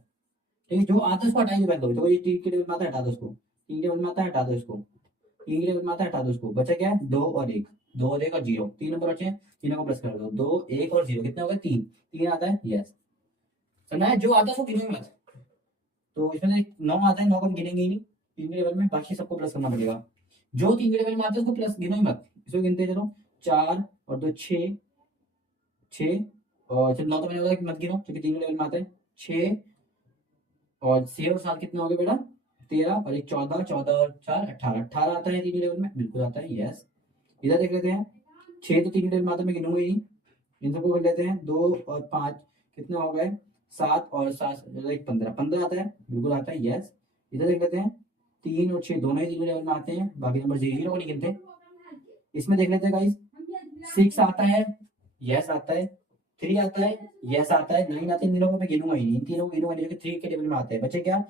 ठीक है। जो आता है उसको हटाएंगे पहले, तो ये 3 के टेबल में आता है, हटा दो उसको। 3 के टेबल में आता है, हटा दो इसको। 3 के टेबल में आता है, हटा दो उसको। बचा क्या है 2 और 1, 2 और 1 और 0, 3 नंबर बचे, तीनों को प्लस कर दो, 2 1 और 0 कितने हो गए 3, 3 आता है, यस। समझा है, जो आता है उसको गिनो मत। तो इसमें 9 आता है, 9 को हम गिनेंगे ही नहीं 3 के टेबल में, बाकी सबको प्लस करना पड़ेगा। जो 3 के टेबल में आता है उसको प्लस गिनो ही मत, इसको गिनते चलो, 4 और 2 6, 6 और चलो 9 तो मैंने बोला कि मत गिनो क्योंकि 3 के टेबल में आता है, 6 और 6 और 7 कितने हो गए बेटा 13 और एक 14, 14 और 4 18, 18 आता है 3 के टेबल में, बिल्कुल आता है, यस। इधर देख लेते हैं, 6 तो 3 के टेबल में आता है, मैं गिनूंगा ही नहीं, इन सबको कर लेते हैं, 2 और 5 कितने हो गए 7 और 7 एक 15, 15 आता है, बिल्कुल आता है, यस। इधर देख लेते हैं, 3 और 6 दोनों ही 3 के टेबल में आते हैं, बाकी नंबर 0 को नहीं गिनते। इसमें देख लेते हैं गाइस, 6 आता है, यस आता है, 3 आता है, यस आता है, 9 आते हैं, इन तीनों को मैं गिनूंगा ही नहीं, इन तीनों को गिनूंगा नहीं, 3 के टेबल में आते हैं। बचे क्या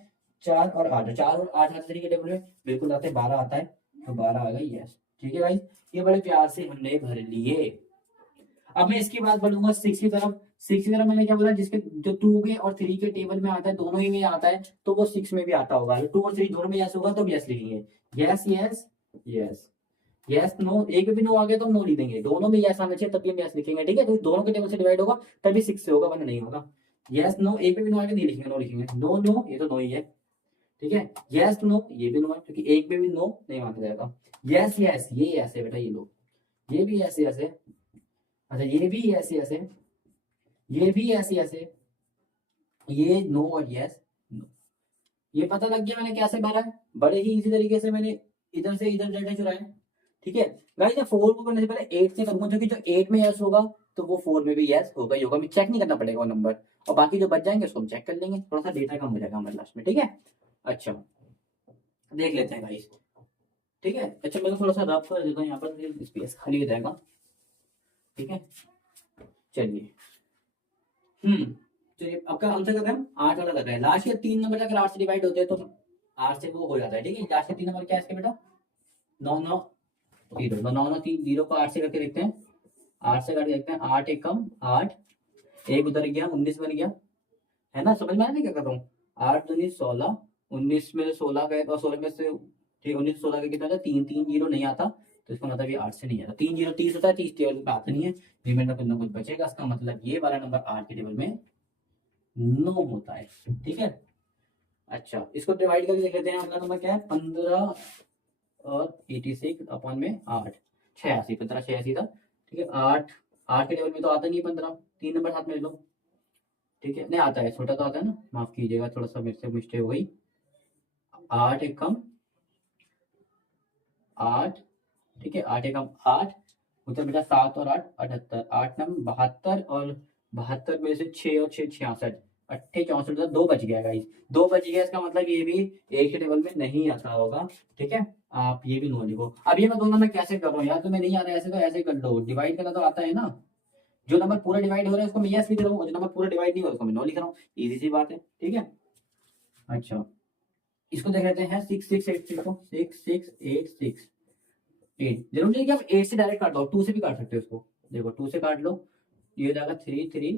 4 और 8, 4 और 8 आते 3 के टेबल में, बिल्कुल आते हैं, 12 आता है, तो 12 आ गई, यस, ठीक है गाइस। ये बड़े प्यार से हमने भर लिए। अब मैं इसके बाद बढ़ूंगा 6 की तरफ। 6 की तरफ मैंने क्या बोला, जिसके जो 2 के और 3 के टेबल में आता है, दोनों ही में आता है, तो वो 6 में भी आता होगा। 2 और 3 दोनों में यस होगा तो यस लिखेंगे, yes yes yes yes no, एक पे भी नो आ गया तो हम नो लिख देंगे, दोनों में यस आना चाहिए तभी हम यस लिखेंगे, ठीक है, तो दोनों के टेबल से डिवाइड होगा तभी 6 से होगा, वरना नहीं होगा। यस नो, एक पे भी नो आएगा नहीं लिखेंगे, नो लिखेंगे, नो नो ये तो नो ही है, ठीक है। यस नो ये भी नो है क्योंकि एक पे भी नो नहीं माना जाएगा। यस यस ये ऐसे बेटा, ये लो, ये भी ऐसे ऐसे, अच्छा ये भी ऐसे ऐसे, ये भी ऐसे ऐसे, ये नो और यस नो। ये पता लग गया मैंने कैसे भरा है, बड़े ही इजी तरीके से मैंने इधर से इधर डाटा चुराया, ठीक है। गाइस मैं 4 को करने से पहले 8 से करूंगा, क्योंकि जो 8 में यस होगा तो वो 4 में भी यस होगा ही होगा, हमें चेक नहीं करना पड़ेगा वो नंबर, और बाकी जो बच जाएंगे उसको हम चेक कर लेंगे, थोड़ा सा डेटा कम हो जाएगा हमारे लास्ट में, ठीक है। अच्छा देख लेते हैं गाइस, ठीक है। अच्छा मैं तो थोड़ा सा रफ कर देता हूँ यहाँ पर, स्पेस खाली हो जाएगा, ठीक है। चलिए चलिए आपका आंसर कर रहे हैं, 8 वाला कर रहे हैं, लास्ट के 3 नंबर अगर 8 से डिवाइड होते हैं तो 8 से वो हो जाता है, ठीक है। लास्ट के 3 नंबर क्या है इसके बेटा, 9 9 0, 9 9 3 0 को 8 से करके देखते हैं, 8 से करके देखते हैं, 8 एक कम 8, एक उधर गया 19 बन गया, है ना, समझ में आया नहीं क्या कर रहा हूँ, 8 दूनी 16, 19 में से 16 गए और 16 में से, ठीक 19 16 का कितना था 3, 3 जीरो नहीं आता, तो इसका मतलब ये 8 से नहीं आता, 3 जीरो 30 होता है, 30 टेबल पे आता नहीं है, रिमाइंडर कुछ ना कुछ बचेगा, इसका मतलब ये वाला नंबर 8 के टेबल में 9 होता है, ठीक है। अच्छा इसको डिवाइड करके देख लेते हैं, अगला नंबर क्या है, 15 और 86 अपॉन में 8, 86, 15 86 था, ठीक है। 8 8 के टेबल में तो आता नहीं है 15, 3 नंबर साथ में ले लो, ठीक है, नहीं आता है, छोटा तो आता है ना, माफ कीजिएगा थोड़ा सा मेरे से मिस्टेक हो गई, 8 एक कम 8, ठीक है, 8 एक कम 8, उत्तर बेटा 7 और 8 78, 8 नम 72, और 72 में से 6 और 6 66, 8 64, 2 बच गया गाइस, 2 बच गया, इसका मतलब ये भी एक के टेबल में नहीं आता होगा, ठीक है। आप ये भी नो लिखो। अब ये मैं दोनों में कैसे कर रहा हूँ यार, तुम्हें नहीं आ रहा है ऐसे तो ऐसे कर लो, डिवाइड करना तो आता है ना, जो नंबर पूरा डिवाइड हो रहा है उसको मैं यस लिख रहा हूँ, और जो नंबर पूरा डिवाइड नहीं हो रहा है उसको मैं नो लिख रहा हूँ, इजी सी बात है, ठीक है। अच्छा इसको देख लेते हैं, 6686 को, 6686 8, जरूर नहीं कि आप 8 से डायरेक्ट काट दो, 2 से भी काट सकते हो इसको, देखो 2 से काट लो, ये हो जाएगा 3 3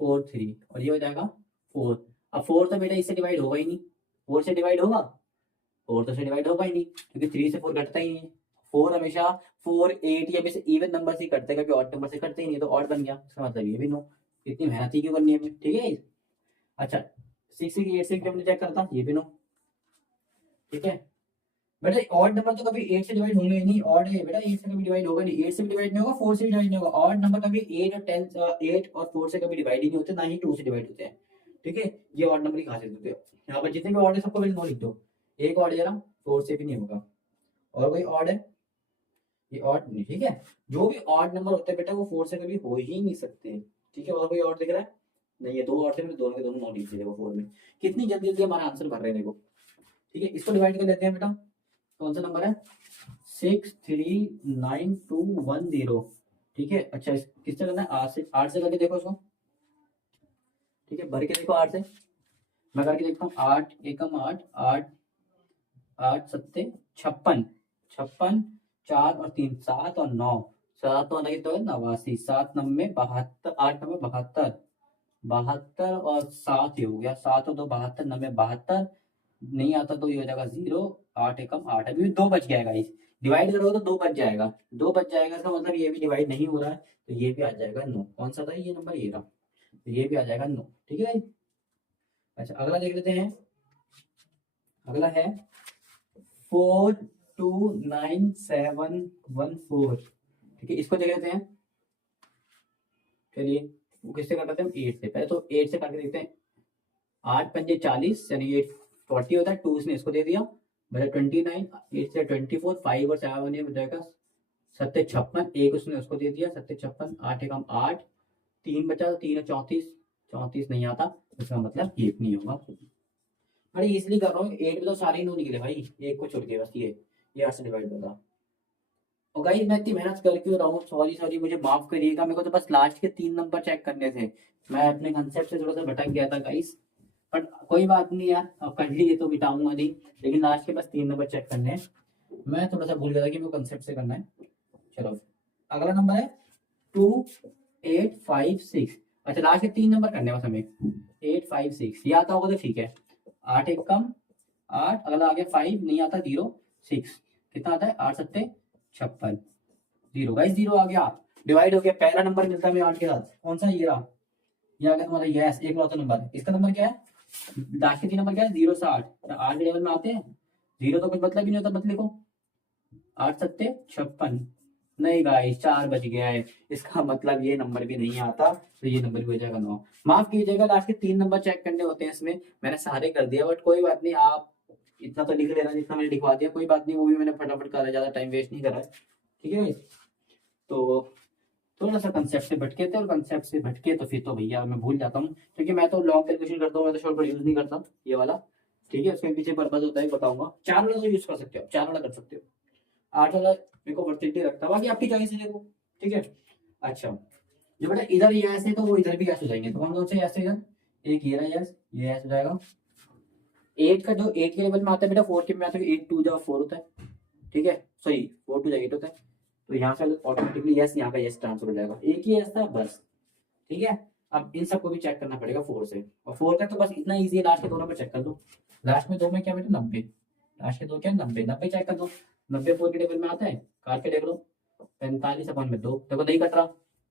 4 3, और ये हो जाएगा 4, अब 4 तो बेटा इससे डिवाइड होगा ही नहीं, 4 से डिवाइड होगा, 4 तो से डिवाइड होगा ही नहीं, क्योंकि 3 से 4 कटता ही नहीं है, 4 हमेशा 4 8 या वैसे इवन नंबर से ही कटते हैं, कभी ऑड नंबर से कटते ही नहीं, तो ऑड बन गया, इसका मतलब ये भी नो, इतनी मेहनत ही क्यों करनी है हमें, ठीक है। अच्छा 6 6 8 से हमने चेक करता, ये भी नो, ठीक है। बेटा ऑड नंबर तो कभी 8 से डिवाइड होंगे ही नहीं, ऑड है बेटा, 8 से कभी डिवाइड होगा नहीं, 8 से भी डिवाइड नहीं होगा, 4 से भी डिवाइड नहीं होगा, ऑड नंबर कभी 8 और 10 8 और 4 से कभी डिवाइड ही नहीं होते, ना ही 2 से डिवाइड होते हैं, ठीक है। ये ऑड नंबर की खासियत होती है, यहाँ पर जितने भी ऑड है सबको पहले नो लिख दो, एक ऑड जरा 4 से भी नहीं होगा, और कोई ऑड है, ये ऑड नहीं, ठीक है। जो भी ऑड नंबर होते हैं बेटा वो 4 से कभी हो ही नहीं सकते, ठीक है। और कोई ऑड दिख रहा है, नहीं ये 2 ऑड थे, मैंने दोनों के दोनों नो लिख दिए, देखो 4 में कितनी जल्दी जल्दी हमारा आंसर भर रहे हैं, देखो, ठीक है। इसको डिवाइड कर लेते हैं बेटा, कौन सा नंबर है, 63910, ठीक है। अच्छा किससे करना है, 8 से करके देखो इसको, ठीक है, भर के देखो 8 से, मैं करके देखता हूँ, 8 एकम 8 8 8 सत्ते 56, 56 4 और 3 7 और 9, 7 और 9 तो 89, 7 9 72, 8 9 72, 72 और 7 ही हो गया, 7 और 2 72, 9 72, नहीं आता तो ये हो जाएगा 0, 8 एकम 8, अभी भी 2 बच गया गाइस, डिवाइड करोगे तो 2 बच जाएगा, 2 बच जाएगा, इसका मतलब ये भी डिवाइड नहीं हो रहा है, तो ये भी आ जाएगा नो, कौन सा था ये नंबर, ये रहा, तो ये भी आ जाएगा नो, ठीक है गाइस। अच्छा अगला देख लेते हैं, अगला है 429714, ठीक है, इसको देख लेते हैं, चलिए वो किससे काटते हैं, 8 से, पहले तो 8 से काट के देखते हैं, 8 पंजे 40, यानी 8 40 होता है, 2 इसने इसको दे दिया, बचा 29, 8 से 24, 5 और 7 ये बचेगा 7 56, एक उसने उसको दे दिया 7 56, 8 एकम 8, 3 बचा, 3 और 34, 34 नहीं आता, इसका मतलब ये नहीं होगा, अरे इसलिए कर रहा हूँ, 8 में तो सारे ही नो निकले भाई, एक को छोड़ के बस, ये 8 से डिवाइड होगा, और गाइस मैं इतनी मेहनत कर क्यों रहा हूँ, सॉरी सॉरी मुझे माफ करिएगा, मेरे को तो बस लास्ट के 3 नंबर चेक करने थे, मैं अपने कंसेप्ट से थोड़ा सा भटक गया था गाइस, बट कोई बात नहीं यार, अब कर लिए तो मिटाऊंगा नहीं, लेकिन लास्ट के बस 3 नंबर चेक करने हैं, मैं थोड़ा सा भूल गया था कि मेरे कंसेप्ट से करना है। चलो अगला नंबर है 2856, अच्छा लास्ट के 3 नंबर करने बस हमें, 856 ये आता होगा तो ठीक है, 8 एक कम 8, अगला आ गया 5 नहीं आता, 0 6, कितना आता है 8 सत्ते 56, जीरो गाइस, जीरो आ गया, डिवाइड हो गया, पहला नंबर मिलता है हमें 8 के साथ, कौन सा, ये रहा, ये आ गया तुम्हारा यस, एक लौता नंबर है। इसका नंबर क्या है, लास्ट के 3 नंबर क्या है 0 से 8, 8 के लेवल में आते हैं, जीरो तो कुछ मतलब ही नहीं होता, मत लिखो, 8 सत्ते 56, नहीं गाइस 4 बच गया है, इसका मतलब ये नंबर भी नहीं आता, तो ये नंबर भी हो जाएगा 9। माफ कीजिएगा, लास्ट के 3 नंबर चेक करने होते हैं इसमें, मैंने सारे कर दिया, बट कोई बात नहीं, आप इतना तो लिख लेना जितना मैंने लिखवा दिया, कोई बात नहीं, वो भी मैंने फटाफट करा, ज्यादा टाइम वेस्ट नहीं करा है, ठीक है। तो थोड़ा सा कंसेप्ट से भटके थे, और कंसेप्ट से भटके तो फिर तो भैया मैं भूल जाता हूँ, क्योंकि मैं तो लॉन्ग कैलकुलेशन करता हूँ, मैं तो शॉर्टकट यूज नहीं करता ये वाला, ठीक है। उसके पीछे पर्पज होता है बताऊंगा, 4 वाला तो यूज कर सकते हो, 4 वाला कर सकते हो, 8 वाला मेरे को वर्सिटी रखता है, बाकी आपकी चॉइस है, देखो, ठीक है। अच्छा, जो बेटा इधर ये ऐसे, तो वो इधर भी ऐसे हो जाएंगे, तो कौन से ऐसे, इधर एक ये रहा यस, ये ऐसे हो जाएगा। 8 का जो 8 के लेवल में आता है बेटा, 4 के में आता है, 8 2 जा 4 होता है, ठीक है, सॉरी 4 2 जा 8 होता है, तो यहाँ से ऑटोमेटिकली यस, यहाँ का यस ट्रांसफर हो जाएगा, एक ही यस था बस, ठीक है। अब इन सबको भी चेक करना पड़ेगा 4 से, और 4 का तो बस इतना इजी है, लास्ट के 2 नंबर चेक कर लो, लास्ट में 2 में क्या बेटा 90, लास्ट के 2 क्या 90, 90 चेक कर दो, 90 4 के टेबल में आता है, काट के देख लो, 45 अपन में 2, देखो नहीं कट रहा,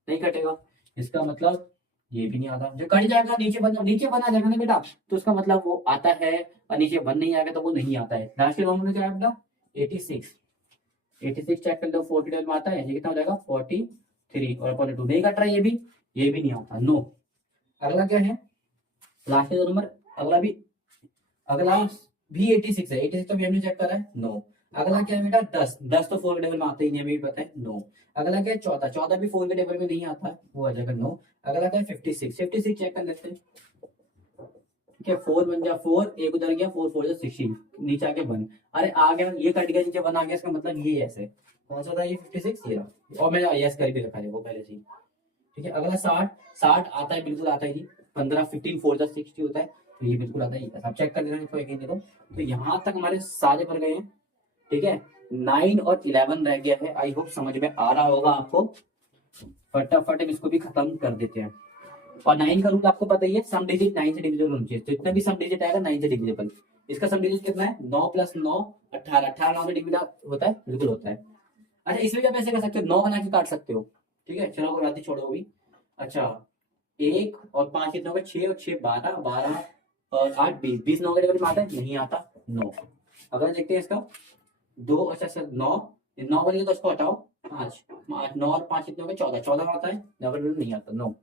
नहीं कटेगा, इसका मतलब ये भी नहीं आता, जो कट जाएगा नीचे बना जाएगा ना बेटा, तो उसका मतलब वो आता है, और नीचे 1 नहीं आएगा तो वो नहीं आता है। लास्ट के 2 में क्या है बेटा 86, 86 चेक कर लो, 4 के टेबल में आता है, ये कितना हो जाएगा 43, और अपन 2 नहीं कट रहा है, ये भी नहीं आता, नो। अगला क्या है, लास्ट के 2 नंबर, अगला भी 86 है, 86 तो भी हमने चेक करा है, नो। अगला क्या है बेटा 10, 10 तो 4 के टेबल में आते ही नहीं, हमें भी पता है, नो। अगला क्या है 14, 14 भी 4 के टेबल में नहीं आता है, वो आ जाएगा नो। अगला क्या है 56, 56 चेक कर लेते हैं, ठीक है, 4 बन जा 4, एक उधर गया, 4 4 जा 16, नीचे आके 1, अरे आ गया, ये कट गया, नीचे 1 आ गया, इसका मतलब ये ऐसे, कौन सा था ये 56, ये रहा, और मैंने यस कर भी रखा है वो पहले से ही, ठीक है। अगला 60, 60 आता है, बिल्कुल आता है जी, 15 15 4 जा 60 होता है, तो ये बिल्कुल आता है, आप चेक कर लेना, इसको यकीन देखो, तो यहाँ तक हमारे सारे भर गए हैं, ठीक है। 9 और 11 रह गया है, आई होप समझ में आ रहा होगा आपको, फटाफट हम इसको भी खत्म कर देते हैं। और 9 का रूल आपको पता ही है, सम डिजिट 9 से डिविजिबल होना चाहिए, तो इतना भी सम डिजिट आएगा 9 से डिविजिबल, इसका सम डिजिट कितना है 9 + 9 18, 18 9 से डिविजिबल होता है, बिल्कुल होता है। अच्छा, इसमें भी आप ऐसे कर सकते हो, 9 बना के काट सकते हो, ठीक है, चलो कोई बात नहीं, छोड़ो अभी। अच्छा, 1 और 5 कितना होगा 6 और 6 12, 12 और 8 20, 20 9 के टेबल में आता है, नहीं आता, 9। अगर देखते हैं इसका 2, अच्छा सर 9, 9 बनेगा तो इसको हटाओ, 5 9 और 5 कितने हो गए 14, 14 आता है, डबल नहीं आता, 9।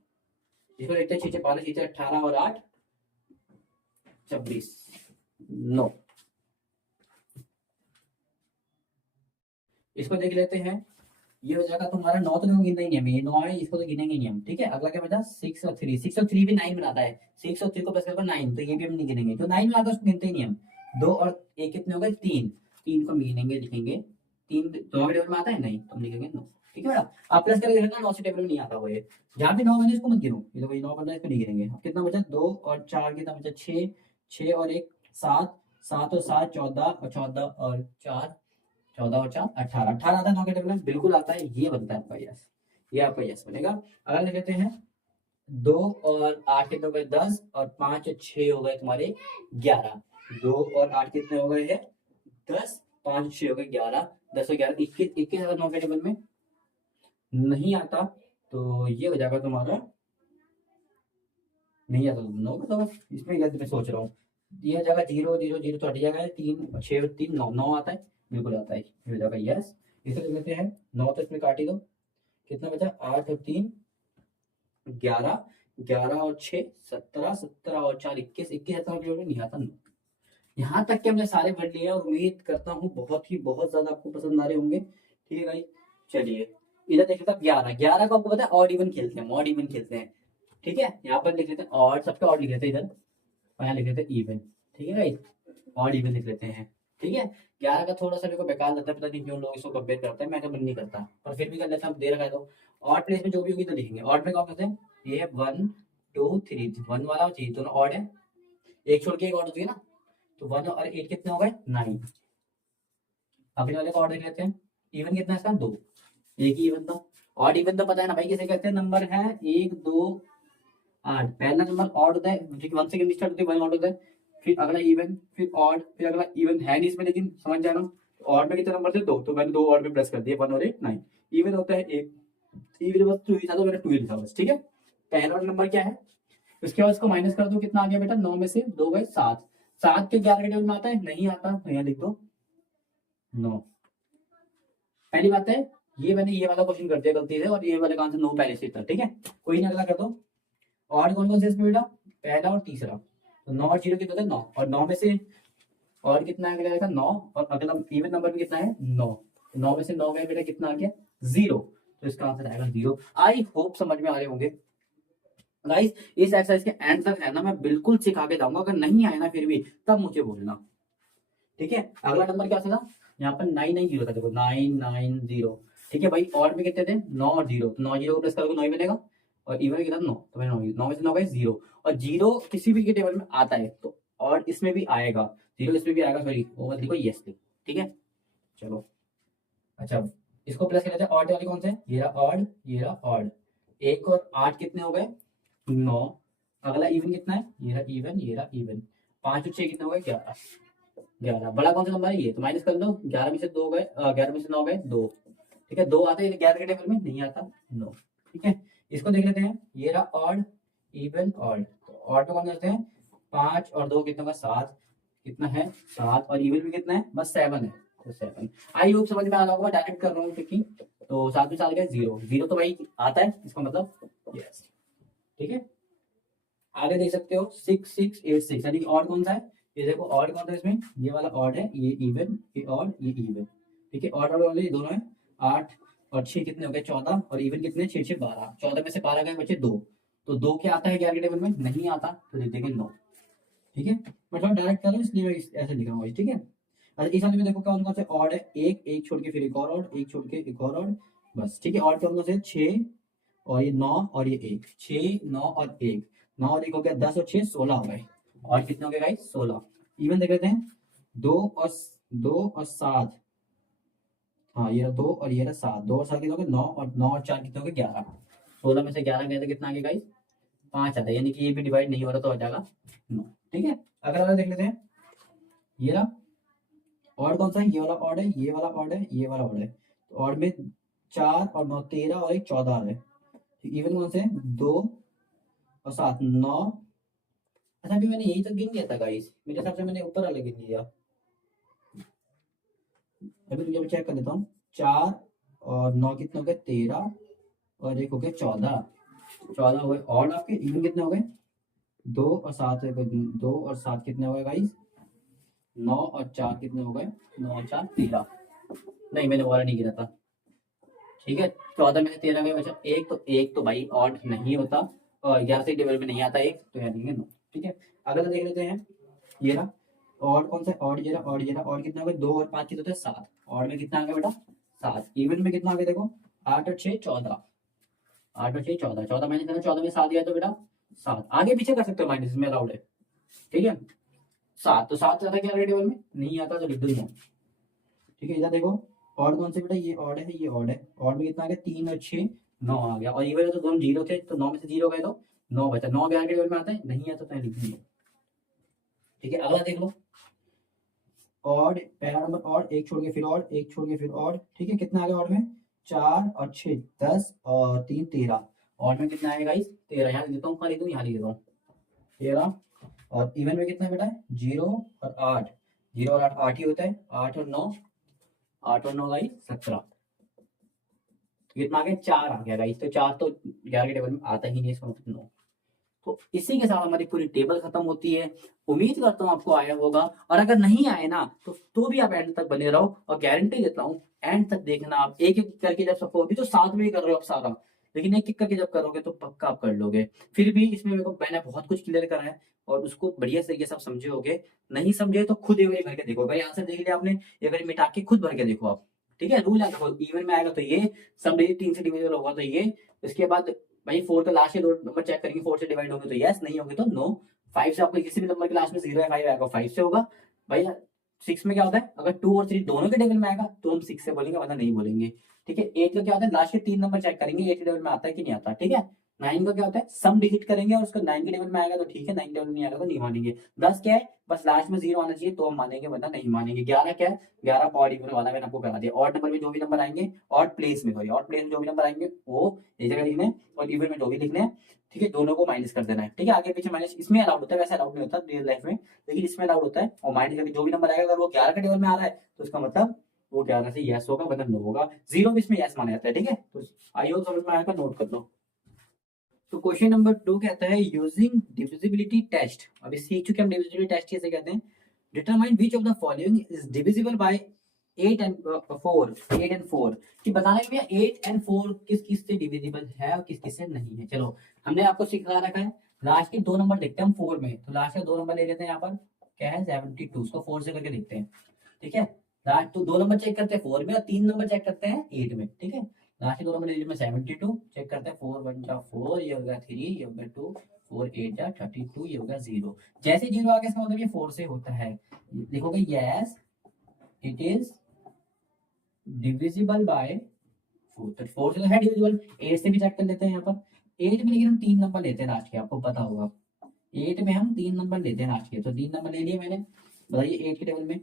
इसको देखते हैं 6 6 12 6 18 और 8 26, 9। इसको देख लेते हैं, ये हो जाएगा तुम्हारा 9, तो गिनना ही नहीं हमें, ये 9 है, इसको तो गिनेंगे नहीं हम, ठीक है। अगला क्या बचा 6 और 3, 6 और 3 भी 9 बनाता है, 6 और 3 को प्लस करके 9, तो ये भी हम नहीं गिनेंगे, जो 9 बनाता है उसको गिनते ही नहीं हम। 2 और 1 कितने हो गए 3, 3 को गिनेंगे, लिखेंगे 3 2 टेबल में आता है, नहीं तो हम लिखेंगे 9, ठीक है बेटा। आप प्लस करके देखना 9 से टेबल में नहीं आता वो, ये जहाँ भी 9 बने इसको मत गिनो, ये तो वही 9 बन रहा है, इसको नहीं गिनेंगे। अब कितना बचा 2 और 4 कितना बचा 6, 6 और 1 7, 7 और 7 14, और 14 और 4 14 और 4 18, 18 आता है 9 के टेबल में, बिल्कुल आता है, ये बनता है आपका यस, ये आपका यस बनेगा। अगर लिख लेते हैं 2 और 8 कितने हो गए 10, और 5 और 6 हो गए तुम्हारे 11, 2 और 8 कितने हो गए हैं 10, 5 और 6 हो गए 11, 10 और 11 21, 21 अगर 9 के टेबल में नहीं आता, तो ये हो जाएगा तुम्हारा, नहीं आता तो 9 का, तो इसमें क्या मैं सोच रहा हूँ, ये हो जाएगा 0 0 0 तो हट जाएगा, 3 6 और 3 9, 9 आता है, बिल्कुल आता है, ये हो जाएगा यस। इसे लिख लेते हैं 9, तो इसमें काट ही दो, कितना बचा 8 और 3 11, 11 और 6 17, 17 और 4 21, 21 17 के नहीं आता 9। यहाँ तक के हमने सारे पढ़ लिए, और उम्मीद करता हूँ बहुत ज्यादा आपको पसंद आ रहे होंगे, ठीक है भाई। चलिए इधर देख लेते हैं 11, 11 को आपको पता है ऑड इवन खेलते हैं, ऑड इवन खेलते हैं, ठीक है। यहाँ पर लिख लेते हैं ऑड, सबके ऑड लिख लेते हैं इधर, और यहाँ लिख लेते हैं इवन, ठीक है भाई, ऑड इवन लिख लेते हैं, ठीक है। 11 का थोड़ा सा मेरे को बेकार लगता है, पता नहीं क्यों लोग इसको कंपेयर करते हैं, मैं तो मन नहीं करता, पर फिर भी कर लेता हूँ, दे रखा है तो। ऑड प्लेस में जो भी होगी तो लिखेंगे, ऑड में क्या करते हैं, ये है 1 2 3, 1 वाला और 3 दोनों ऑड है, एक छोड़ के एक ऑड होती है ना, तो 1 और 8 कितने हो गए 9। अगले वाले को ऑड देख लेते हैं, इवन कितना है इसका 2, एक ही इवन था। ऑड इवन तो पता है ना भाई किसे कहते हैं, नंबर है 1 2 8, पहला नंबर ऑड होता है, जो कि 1 से स्टार्ट होती है 1 ऑड होता है, फिर अगला इवन, फिर ऑड, फिर अगला इवन है नहीं इसमें, लेकिन समझ जाना ऑड में कितने नंबर थे? 2, तो मैंने 2 ऑड में प्लस कर दिए, 1 और 1 9। इवन होता है 1, इवन बस 2 ही था तो मैंने 2 ही लिखा बस, ठीक है। पहला नंबर क्या है, उसके बाद इसको माइनस कर दो, कितना आ गया बेटा? 9 में से 2 गए 7। 7 के 11 के टेबल में आता है? नहीं आता, तो यहाँ लिख दो 9। पहली बात है, ये मैंने ये वाला क्वेश्चन कर दिया गलती से, और ये वाले का आंसर 9 पहले से था, ठीक है। कोई नहीं, अगला कर दो। और कौन कौन से इसमें बेटा? पहला और तीसरा, तो 9 और 0 कितना था? 9, और 9 में से और कितना आ गया? 9, और अगला इवन नंबर में कितना है? 9। 9 में से 9 गए बेटा, कितना आ गया? 0। तो इसका आंसर आएगा 0। आई होप समझ में आ रहे होंगे गाइस। इस एक्सरसाइज के एंड तक है ना, मैं बिल्कुल सिखा के जाऊंगा, अगर नहीं आए ना फिर भी तब मुझे बोलना, ठीक है। अगला नंबर क्या था? यहाँ पर 990 था, देखो 990, ठीक है भाई। और में कितने थे? 9 और 0, तो 9 0 को प्लस करोगे 9 ही बनेगा, और इवन कितना? 9, तो मैंने 9 में से 9 गए 0, और 0 किसी भी के टेबल में आता है तो और इसमें भी आएगा, 0 इसमें भी आएगा, सॉरी वो मत लिखो, यस लिखो, ठीक है। चलो अच्छा, इसको प्लस कर लेते हैं। ऑड वाले कौन से? ये रहा ऑड, ये रहा ऑड। 1 और 8 कितने हो गए? 9। अगला इवन कितना है? ये रहा इवन, ये रहा इवन। 5 और 6 कितने हो गए? 11। 11 बड़ा कौन सा नंबर है? ये, तो माइनस कर दो। 11 में से 2 गए, 11 में से 9 गए 2, ठीक है। 2 आते हैं 11 के टेबल में? नहीं आता, 9, ठीक है। इसको देख लेते हैं, ये रहा ऑड, इवन, ऑड। तो ऑड में कौन करते हैं? 5 और 2 कितना होगा? 7। कितना है? 7, और इवन में कितना है? बस 7 है, तो 7। आई होप समझ में आ रहा होगा, डायरेक्ट कर रहा हूँ क्योंकि, तो 7 में 7 गए 0, 0 तो भाई आता है, इसका मतलब यस, ठीक है। आगे देख सकते हो 6 6 8 6, यानी कि ऑड कौन सा है? ये देखो ऑड कौन सा है इसमें? ये वाला ऑड है, ये इवन, ये ऑड, ये इवन, ठीक है। ऑड और वाले ये दोनों है। 8 और 6 कितने हो गए? 14, और इवन कितने? 6 6 12। 14 में से 12 गए, बचे 2, तो 2 क्या आता है 11 के टेबल में? नहीं आता, तो लिख देंगे 9, ठीक है। मतलब डायरेक्ट कर लो, इसलिए मैं ऐसे लिख रहा हूँ, ठीक है। अच्छा, इस वाले में देखो कौन कौन से ऑड है? एक एक छोड़ के फिर एक और ऑड, एक छोड़ के एक और ऑड, बस, ठीक है। ऑड कौन कौन से? 6 और ये 9 और ये 1, 6 9 और 1, 9 और 1 हो गया 10, और 6 16 हो गए, और कितने हो गए गाइस? 16। इवन देख लेते हैं, 2 और 7, हाँ ये 2 और ये 7, 2 और 7 कितने हो गए? 9, और 9 और 4 कितने हो गए? 11। 16 में से 11 गए तो कितना आ गया गाइस? 5 आता है, यानी कि ये भी डिवाइड नहीं हो रहा, तो हो जाएगा 9, ठीक है। अगर वाला देख लेते हैं, ये रहा ऑड कौन सा है? ये वाला ऑड है, ये वाला ऑड है, ये वाला ऑड है। तो ऑड में 4 और 9 13, और एक 14 आ रहा है। इवन कौन से? 2 और 7 9। अच्छा, अभी मैंने यही तो गिन लिया था गाइस, मेरे हिसाब से मैंने ऊपर वाला गिन लिया। अभी तुझे मैं चेक कर देता हूँ। 4 और 9 कितने हो गए? 13, और एक हो गया 14। 14 हो गए। और आपके इवन कितने हो गए? 2 और 7, 2 और 7 कितने हो गए गाइस? 9 और 4 कितने हो गए? 9 और 4 13। नहीं, मैंने वो वाला नहीं गिना था, ठीक है। 14 में से 13 गए बचा एक, तो एक तो भाई ऑड नहीं होता, और 11 से टेबल में नहीं आता एक, तो यहाँ देंगे 9, ठीक है। अगला देख लेते हैं, ये रहा ऑड कौन सा है? ऑड, ये रहा ऑड, ये रहा ऑड। कितना हो गया? 2 और 5 कितने होते हैं? 7। ऑड में कितना आ गया बेटा? 7। इवन में कितना आ गया देखो? 8 और 6 14। 8 और 6 14, 14 माइनस करना, 14 में 7 गया तो बेटा 7। आगे पीछे कर सकते हो माइनस, में अलाउड है, ठीक है। 7, तो 7 आता है क्या टेबल में? नहीं आता, तो लिख दो 9, ठीक है। इधर देखो ऑड कौन से बेटा? ये ऑड है, ये ऑड है। ऑड में कितना आ गया? 3 और 6 9 आ गया, और इवन तो दोनों 0 थे, तो 9 में से 0 गए तो 9 बचा। 9 के टेबल में आता है? नहीं आता, तो लिख दो, ठीक है। अगला देख लो, ऑड, पहला नंबर ऑड, एक छोड़ के फिर ऑड, एक छोड़ के फिर ऑड, ठीक है। कितना आ गया ऑड में? 4 और 6 10, और 3 13। ऑड में कितना आएगा गाइस? 13। यहाँ लिख देता हूँ, खाली दूँ, यहाँ लिख देता हूँ 13। और इवन में कितना है बेटा? 0 और 8। 0 और 8 8 ही होता है। 8 और 9, 8 और 9 गाइस 17। तो कितना आ गया? 4 आ गया गाइस। तो 4 तो 11 के टेबल में आता ही नहीं, इसका मतलब 9। तो इसी के साथ हमारी पूरी टेबल खत्म होती है। उम्मीद करता हूँ आपको आया होगा, और अगर नहीं आए ना तो भी आप एंड तक बने रहो, और गारंटी देता हूँ एंड तक देखना। आप एक एक करके जब सबको, अभी तो साथ में ही कर रहे हो आप सारा, लेकिन एक एक करके जब करोगे तो पक्का आप कर लोगे। फिर भी इसमें मेरे को, मैंने बहुत कुछ क्लियर करा है, और उसको बढ़िया तरीके से आप समझे होगे। नहीं समझे तो खुद एक बार भर के देखो, अगर आंसर देख लिया आपने, एक बार मिटा के खुद भर के देखो आप, ठीक है। रूल है, देखो इवन में आएगा तो ये, सम 3 से डिविजिबल होगा तो ये, उसके बाद भाई 4 का लास्ट के 2 नंबर चेक करेंगे, 4 से डिवाइड होंगे तो यस, नहीं होंगे तो नो। 5 से आपको किसी भी नंबर के लास्ट में 0 या 5 आएगा, 5 से होगा भाई। 6 में क्या होता है? अगर 2 और 3 दोनों के टेबल में आएगा तो हम 6 से बोलेंगे, वरना नहीं बोलेंगे, ठीक है। 8 का क्या होता है? लास्ट के 3 नंबर चेक करेंगे 8 के टेबल में आता है कि नहीं आता, ठीक है। 9 का क्या होता है, सम डिजिट करेंगे और उसका 9 के टेबल में आएगा तो ठीक है, 9 के टेबल में नहीं आएगा तो नहीं मानेंगे। 10 क्या है, बस लास्ट में 0 आना चाहिए तो हम मानेंगे, वरना नहीं मानेंगे। 11 क्या है, 11 ऑड इवन वाला मैंने आपको करा दिया। ऑड नंबर में जो भी नंबर आएंगे, ऑड प्लेस में जो भी नंबर आएंगे वो एक जगह लिखने हैं, और इवन में जो भी लिखने हैं, ठीक है, दोनों को माइनस कर देना है। ठीक है, आगे पीछे माइनस इसमें अलाउड होता है, वैसे अलाउड नहीं होता रियल लाइफ में, लेकिन इसमें अलाउड होता है। और माइनस करके जो भी नंबर आएगा, अगर वो 11 के टेबल में आ रहा है तो उसका मतलब वो 11 से यस होगा, वरना नो होगा। 0 भी इसमें यस माना जाता है। ठीक है, तो आई होप समझ में आएगा, नोट कर लो। तो क्वेश्चन नंबर 2 कहता है यूजिंग डिविजिबिलिटी टेस्ट। अभी सीख चुके हम डिविजिबिलिटी टेस्ट कैसे कहते हैं। Determine which of the following is divisible by 8 and 4 कि बताना है कि भैया 8 एंड 4 किस किस से डिविजिबल है और किस किस से नहीं है। चलो, हमने आपको सिखा रखा है, लास्ट के 2 नंबर देखते हैं हम 4 में, तो लास्ट के 2 नंबर ले लेते हैं। यहाँ पर क्या है 72, उसको 4 से करके देखते हैं। ठीक है, लास्ट तो 2 नंबर चेक करते हैं 4 में और 3 नंबर चेक करते हैं 8 में। ठीक है, लास्ट के 2 नंबर ले लिया मैं 72, चेक करते हैं 4 1 जा 4, ये होगा 3, ये होगा 2, 4 8 जा 32, ये होगा 0। जैसे 0 आ गया इसका मतलब ये 4 से होता है। लिखोगे yes it is divisible by 4, तो 4 से तो है डिविजिबल। 8 से भी चेक कर लेते हैं। यहाँ पर 8 में लेकिन हम 3 नंबर लेते हैं लास्ट के, आपको पता होगा 8 में हम 3 नंबर लेते हैं लास्ट के, तो 3 नंबर ले लिए मैंने। बताइए 8 के टेबल में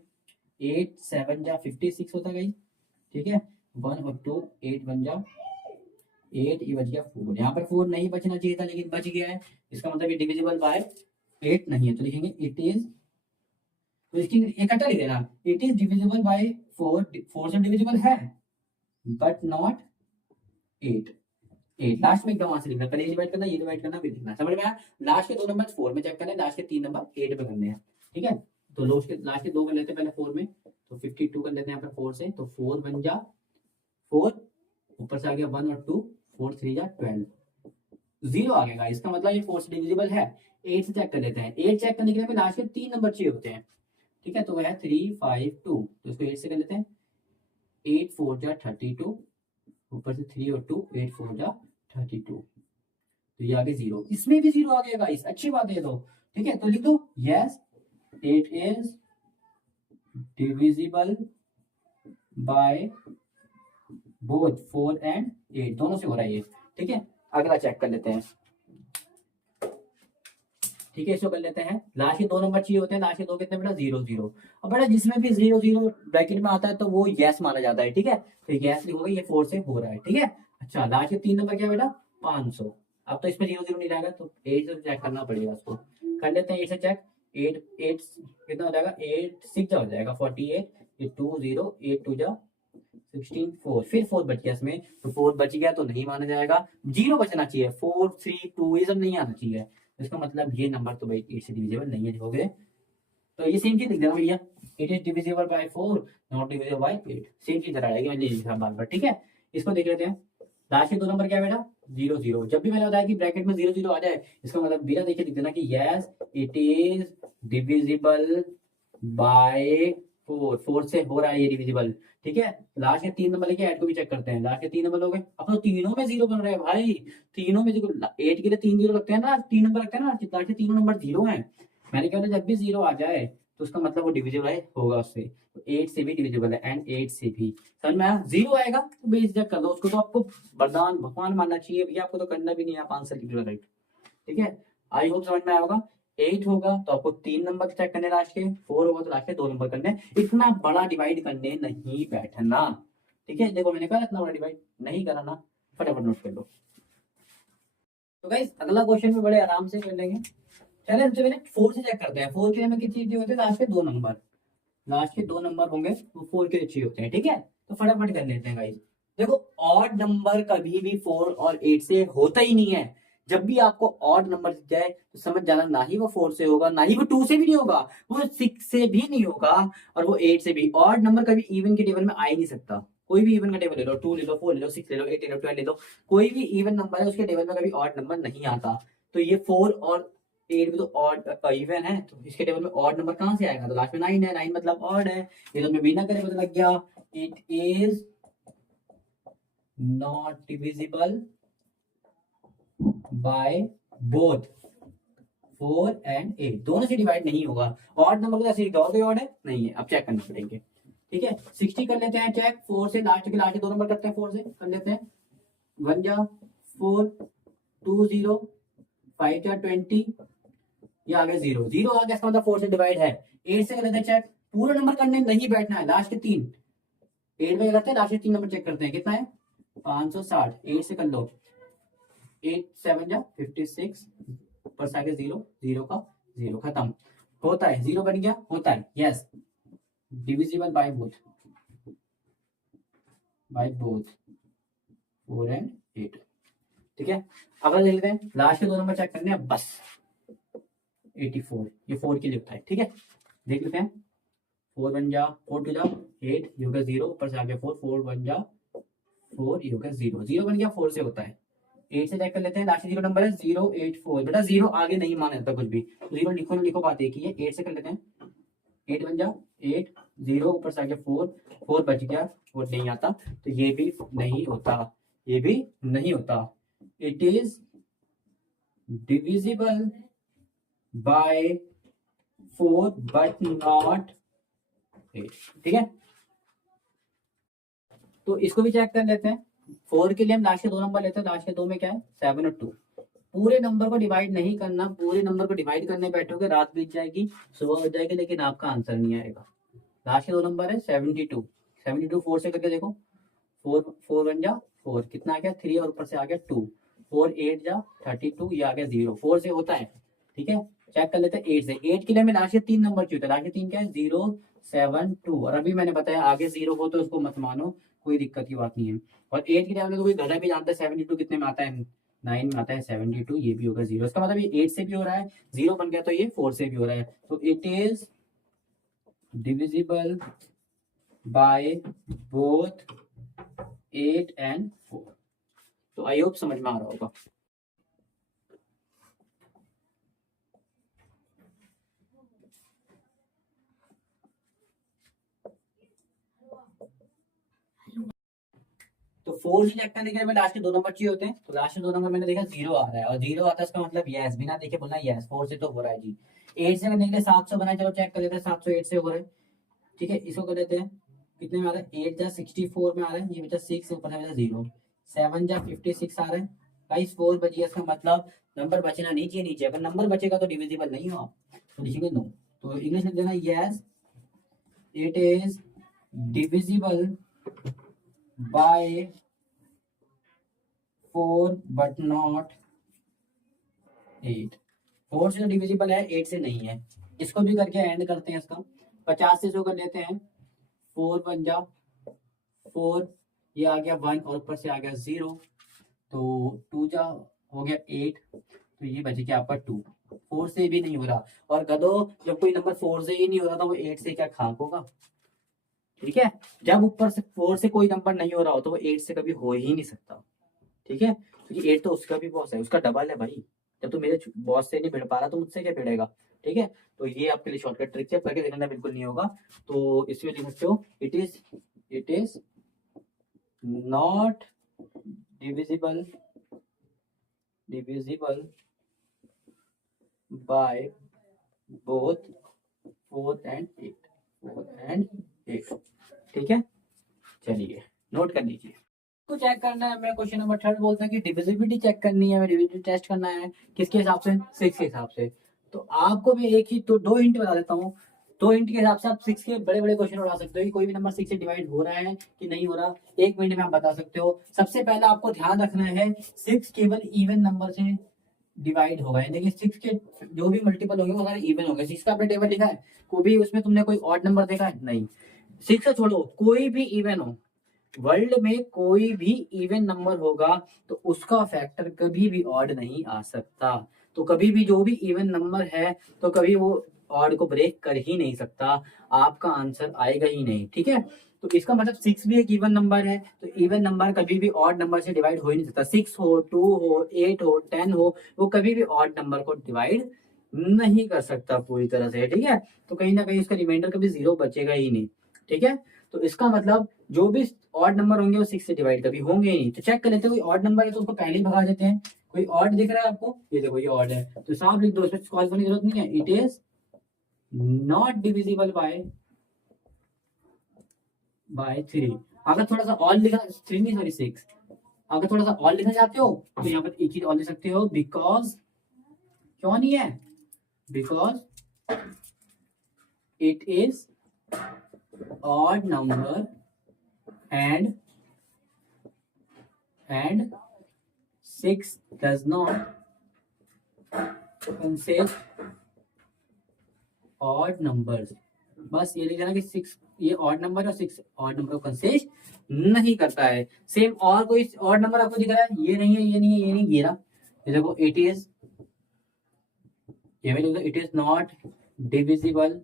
8 7 जा 56 होता है। ठीक है, 1 और 2, 8 1 जा 8, ये बच गया 4। यहाँ पर 4 नहीं बचना चाहिए था लेकिन बच गया है, इसका मतलब ये डिविजिबल बाय 8 नहीं है, तो लिखेंगे इट इज, तो इसकी इकट्ठा लिख देना, इट इज डिविजिबल बाय 4, 4 से डिविजिबल है बट नॉट 8। 8 लास्ट में एकदम वहां से लिखना, पहले ये डिवाइड करना, ये डिवाइड करना, फिर लिखना। समझ में आया। लास्ट के 2 नंबर 4 में चेक करना, लास्ट के 3 नंबर 8 में करने हैं। ठीक है, तो लास्ट के 2 कर लेते हैं पहले 4 में, तो 52 कर लेते हैं यहाँ पर 4 से, तो 4 1 जा 4, ऊपर से आ गया 1 और 2, 4 3 जा 12, 0 आ गया। इसका मतलब ये 4 से डिविजिबल है। 8 से चेक कर लेते हैं। 8 चेक करने के लिए हमें लास्ट के 3 नंबर चाहिए होते हैं। ठीक है, तो वह है 3 5 2, तो इसको 8 से कर लेते हैं। 8 4 जा 32, ऊपर से 3 और 2, 8 4 जा 32, तो ये आगे 0, इसमें भी 0 आ गया गाइस, अच्छी बात है। तो ठीक है, तो लिख दो yes it is divisible by both 4 and 8, दोनों से हो रहा है ये। ठीक है, अगला चेक कर लेते हैं। ठीक है, इसको कर लेते हैं। लास्ट के 2 नंबर चाहिए होते हैं, लास्ट के 2 कितने बेटा 0 0। अब बेटा जिसमें भी 0 0 ब्रैकेट में आता है तो वो यस माना जाता है। ठीक है, तो यस लिखोगे, ये 4 से हो रहा है। ठीक है, अच्छा लास्ट के 3 नंबर क्या बेटा 500। अब तो इसमें 0 0 नहीं रहेगा, तो 8 से चेक करना पड़ेगा उसको। कर लेते हैं 8 से चेक। 8 8 कितना हो जाएगा, 8 6 हो जाएगा 48, ये 2 0, 8 2 जा 16 4, फिर 4 बच गया इसमें, तो 4 बच गया तो नहीं माना जाएगा। 0 बचना चाहिए, 4 3 2 ये सब नहीं आना चाहिए। इसका मतलब ये नंबर तो भाई 8 से डिविजिबल नहीं है, लिखोगे तो ये सेम चीज लिख देना भैया, it is divisible by 4 not divisible by 8, same चीज इधर आएगी, मैंने लिखा बार बार। ठीक है, इसको देख लेते हैं। लास्ट के 2 नंबर क्या है बेटा 0 0। जब भी मैंने बताया कि ब्रैकेट में 0 0 आ जाए, इसका मतलब बिना देखे लिख देना कि yes it is divisible by 4, 4 से हो रहा है ये डिविजिबल। ठीक है, लास्ट के 3 नंबर लेके 8 को भी चेक करते हैं। लास्ट के 3 नंबर लोगे, अब तो तीनों में 0 बन रहे हैं भाई, तीनों में 8 के लिए 3 0 लगते हैं ना, 3 नंबर लगते हैं ना, लास्ट के तीनों नंबर 0 है। मैंने क्या जब भी 0 आ जाए तो उसका मतलब वो डिविजिबल है होगा उससे, तो 8 से भी डिविजिबल है एंड 8 से भी। समझ में आया। 0 आएगा तो बेइज्जत कर दो उसको, तो आपको वरदान भगवान मानना चाहिए भैया, आपको तो करना भी नहीं है, आप आंसर लिख लो राइट। ठीक है, आई होप समझ में आया होगा। 8 होगा तो आपको 3 नंबर चेक करने लास्ट के, 4 होगा तो लास्ट के 2 नंबर करने। इतना बड़ा डिवाइड करने नहीं बैठना। ठीक है, देखो मैंने कहा इतना बड़ा डिवाइड नहीं कराना, फटाफट नोट कर लो। तो गाइस अगला क्वेश्चन भी बड़े आराम से कर लेंगे। चलिए सबसे पहले 4 से चेक करते हैं। 4 के लिए हमें कितनी चीजें होती है, लास्ट के 2 नंबर, लास्ट के 2 नंबर होंगे वो 4 के लिए चाहिए होते हैं। ठीक है, तो फटाफट कर लेते हैं गाइस। देखो ऑड नंबर कभी भी 4 और 8 से होता ही नहीं है। जब भी आपको ऑड नंबर दिख जाए तो समझ जाना, ना ही वो 4 से होगा, ना ही वो 2 से भी नहीं होगा, वो 6 से भी नहीं होगा, और वो 8 से भी। ऑड नंबर कभी इवन के टेबल में आ ही नहीं सकता। कोई भी इवन का टेबल ले लो, 2 ले लो, 4 ले लो, 6 ले लो, 8 ले लो, 12 ले लो, कोई भी इवन नंबर है उसके टेबल में कभी ऑड नंबर नहीं आता। तो ये 4 और 8 भी तो ऑड इवन है, तो इसके टेबल में ऑड नंबर कहां से आएगा, तो लास्ट में 9 है, 9 मतलब ऑड है। ये तो मैं बिना करे पता लग गया। It is not divisible by both 4 and 8, दोनों से डिवाइड नहीं होगा। ऑड नंबर को ऐसे लिखा ऑड है नहीं है, अब चेक करना पड़ेंगे। ठीक है, 60 कर लेते हैं चेक। 4 से लास्ट के 2 नंबर करते हैं, 4 से कर लेते हैं। 1 जा 4, 2 0, 5 या 20, ये आ गया 0 0 आ गया, इसका मतलब 4 से डिवाइड है। 8 से कर लेते हैं चेक, पूरा नंबर करने नहीं बैठना है, लास्ट के 3 8 में करते हैं, लास्ट के 3 नंबर चेक करते हैं कितना है 560। 8 से कर लो, 8 7 या 56, ऊपर से आगे 0 0 का 0, खत्म। होता है 0 बन गया, होता है yes, divisible by both 4 and 8। ठीक है, अगला देख लेते हैं, लास्ट के 2 नंबर चेक करने हैं बस। 84, ये 4 के लिए होता है। ठीक है, देख लेते हैं, 4 1 जा 4 2 जा 8, ये होगा 0, ऊपर से आगे 4 4 1 जा 4, ये होगा 0 0 बन गया, 4 से होता है। 8 से चेक कर लेते हैं, लास्ट 0 नंबर है 084, बेटा 0 आगे नहीं माना जाता कुछ भी, तो 0 लिखो ना लिखो, बात एक ही है। 8 से कर लेते हैं, 8 बन जा 8, 0 ऊपर से आगे 4 4 बच गया, 4 नहीं आता, तो ये भी नहीं होता, ये भी नहीं होता। It is divisible by 4 but not 8। ठीक है, तो इसको भी चेक कर लेते हैं। 4 के लिए हम लास्ट के 2 नंबर लेते हैं, लास्ट के 2 में क्या है 7 और 2। पूरे नंबर को डिवाइड नहीं करना, पूरे नंबर को डिवाइड करने बैठोगे रात बीत जाएगी, सुबह हो जाएगी, लेकिन आपका आंसर नहीं आएगा। लास्ट के 2 नंबर है 72, 72 4 से करके देखो, 4 4 1 जा 4, कितना आ गया 3 और ऊपर से आ गया 2, 4 8 जा 32, ये आ गया 0, 4 से होता है। ठीक है, चेक कर लेते हैं 8 से। 8 के लिए हमें लास्ट के 3 नंबर चाहिए, लास्ट के 3 क्या है 0 7 2, और अभी मैंने बताया आगे 0 हो तो उसको मत मानो, कोई दिक्कत की बात नहीं है। और 8 के लिए हम लोग कोई घटा भी जानते हैं, 72 कितने में आता है 9 में आता है 72, ये भी होगा 0, इसका मतलब ये 8 से भी हो रहा है, 0 बन गया तो ये 4 से भी हो रहा है, तो it is divisible by both 8 and 4। तो आई होप समझ में आ रहा होगा। तो 4 से चेक करने के लिए हमें लास्ट के 2 नंबर चाहिए होते हैं, तो लास्ट के 2 नंबर मैंने देखा 0 आ रहा है, और 0 आता है इसका मतलब यस, बिना देखे बोलना यस, 4 से तो हो रहा है जी। 8 से करने के लिए 700 बनाए, चलो चेक कर लेते हैं, 700 8 से हो रहा है। ठीक है, इसको कर लेते हैं, कितने में आ रहा है 8 जा 64 में आ रहा है, ये बचा 6, ऊपर से बचा 0, 7 जा 56 आ रहा है, गाइस 4 बची है, इसका मतलब नंबर बचना नहीं चाहिए नीचे, अगर नंबर बचेगा तो डिविजिबल नहीं हो आप, तो लिखेंगे नो। तो इंग्लिश लिख देना yes, it is divisible by 4 but not 8। 4 से डिविजिबल है, 8 से नहीं है। इसको भी करके एंड करते हैं, इसका 50 से जो कर लेते हैं, 4 1 जा 4, ये आ गया 1 और ऊपर से आ गया 0, तो 2 जा हो गया 8, तो ये बच गया आपका 2। 4 से भी नहीं हो रहा, और गधो जब कोई नंबर 4 से ही नहीं हो रहा था वो 8 से क्या खाक होगा। ठीक है, जब ऊपर से 4 से कोई नंबर नहीं हो रहा हो तो वो 8 से कभी हो ही नहीं सकता। ठीक है, क्योंकि 8 तो उसका भी बॉस है, उसका डबल है भाई, जब तो मेरे बॉस से नहीं भिड़ पा रहा तो मुझसे क्या भिड़ेगा। ठीक है, तो ये आपके लिए शॉर्टकट ट्रिक है, करके देखना बिल्कुल नहीं होगा। तो इसमें लिख सकते हो it is not divisible by both 4 and 8। ठीक है, चलिए नोट कर लीजिए। को चेक करना है, मैं क्वेश्चन नंबर 3 बोलता है कि डिविजिबिलिटी चेक करनी है, डिविजिबिलिटी टेस्ट करना है, किसके हिसाब से 6 के हिसाब से। तो आपको मैं एक ही तो 2 हिंट बता देता हूँ, 2 हिंट के हिसाब से आप 6 के बड़े बड़े क्वेश्चन उठा सकते हो कि कोई भी नंबर 6 से डिवाइड हो रहा है कि नहीं हो रहा, 1 मिनट में आप बता सकते हो। सबसे पहला आपको ध्यान रखना है 6 केवल इवन नंबर से डिवाइड होगा, यानी कि 6 के जो भी मल्टीपल होंगे वो सारे इवन होंगे। 6 का आपने टेबल लिखा है, कोई भी उसमें तुमने कोई ऑड नंबर देखा है नहीं। 6 छोड़ो, कोई भी इवन हो, वर्ल्ड में कोई भी इवन नंबर होगा तो उसका फैक्टर कभी भी ऑड नहीं आ सकता। तो कभी भी जो भी इवन नंबर है तो कभी वो ऑड को ब्रेक कर ही नहीं सकता, आपका आंसर आएगा ही नहीं। ठीक है, तो इसका मतलब 6 भी एक इवन नंबर है, तो इवन नंबर कभी भी ऑड नंबर से डिवाइड हो ही नहीं सकता। 6 हो, 2 हो, 8 हो, 10 हो, वो कभी भी ऑड नंबर को डिवाइड नहीं कर सकता पूरी तरह से। ठीक है, तो कहीं ना कहीं उसका रिमाइंडर कभी 0 बचेगा ही नहीं। ठीक है, तो इसका मतलब जो भी ऑड नंबर होंगे वो 6 से डिवाइड कभी होंगे ही नहीं। तो चेक कर लेते हैं, कोई ऑड नंबर है तो उसको पहले ही भगा देते हैं। कोई ऑड दिख रहा है आपको, ये देखो ये ऑड है, तो साफ लिख दो, इसमें कॉल करने की जरूरत नहीं है। It is not divisible by 3। अगर थोड़ा सा और लिखा 3 नहीं सॉरी 6, अगर थोड़ा सा और लिखना चाहते हो तो यहाँ पर एक चीज और लिख सकते हो, बिकॉज, क्यों नहीं है, because it is odd number and 6 does not consist odd numbers। बस ये लिख देना कि 6 ये ऑड नंबर और 6 ऑड नंबर को कंसिस्ट नहीं करता है। सेम और कोई ऑड नंबर आपको दिख रहा है, ये नहीं है, ये नहीं है, ये नहीं, ये रहा, ये देखो इट इज, ये भी लिख दो, it is not divisible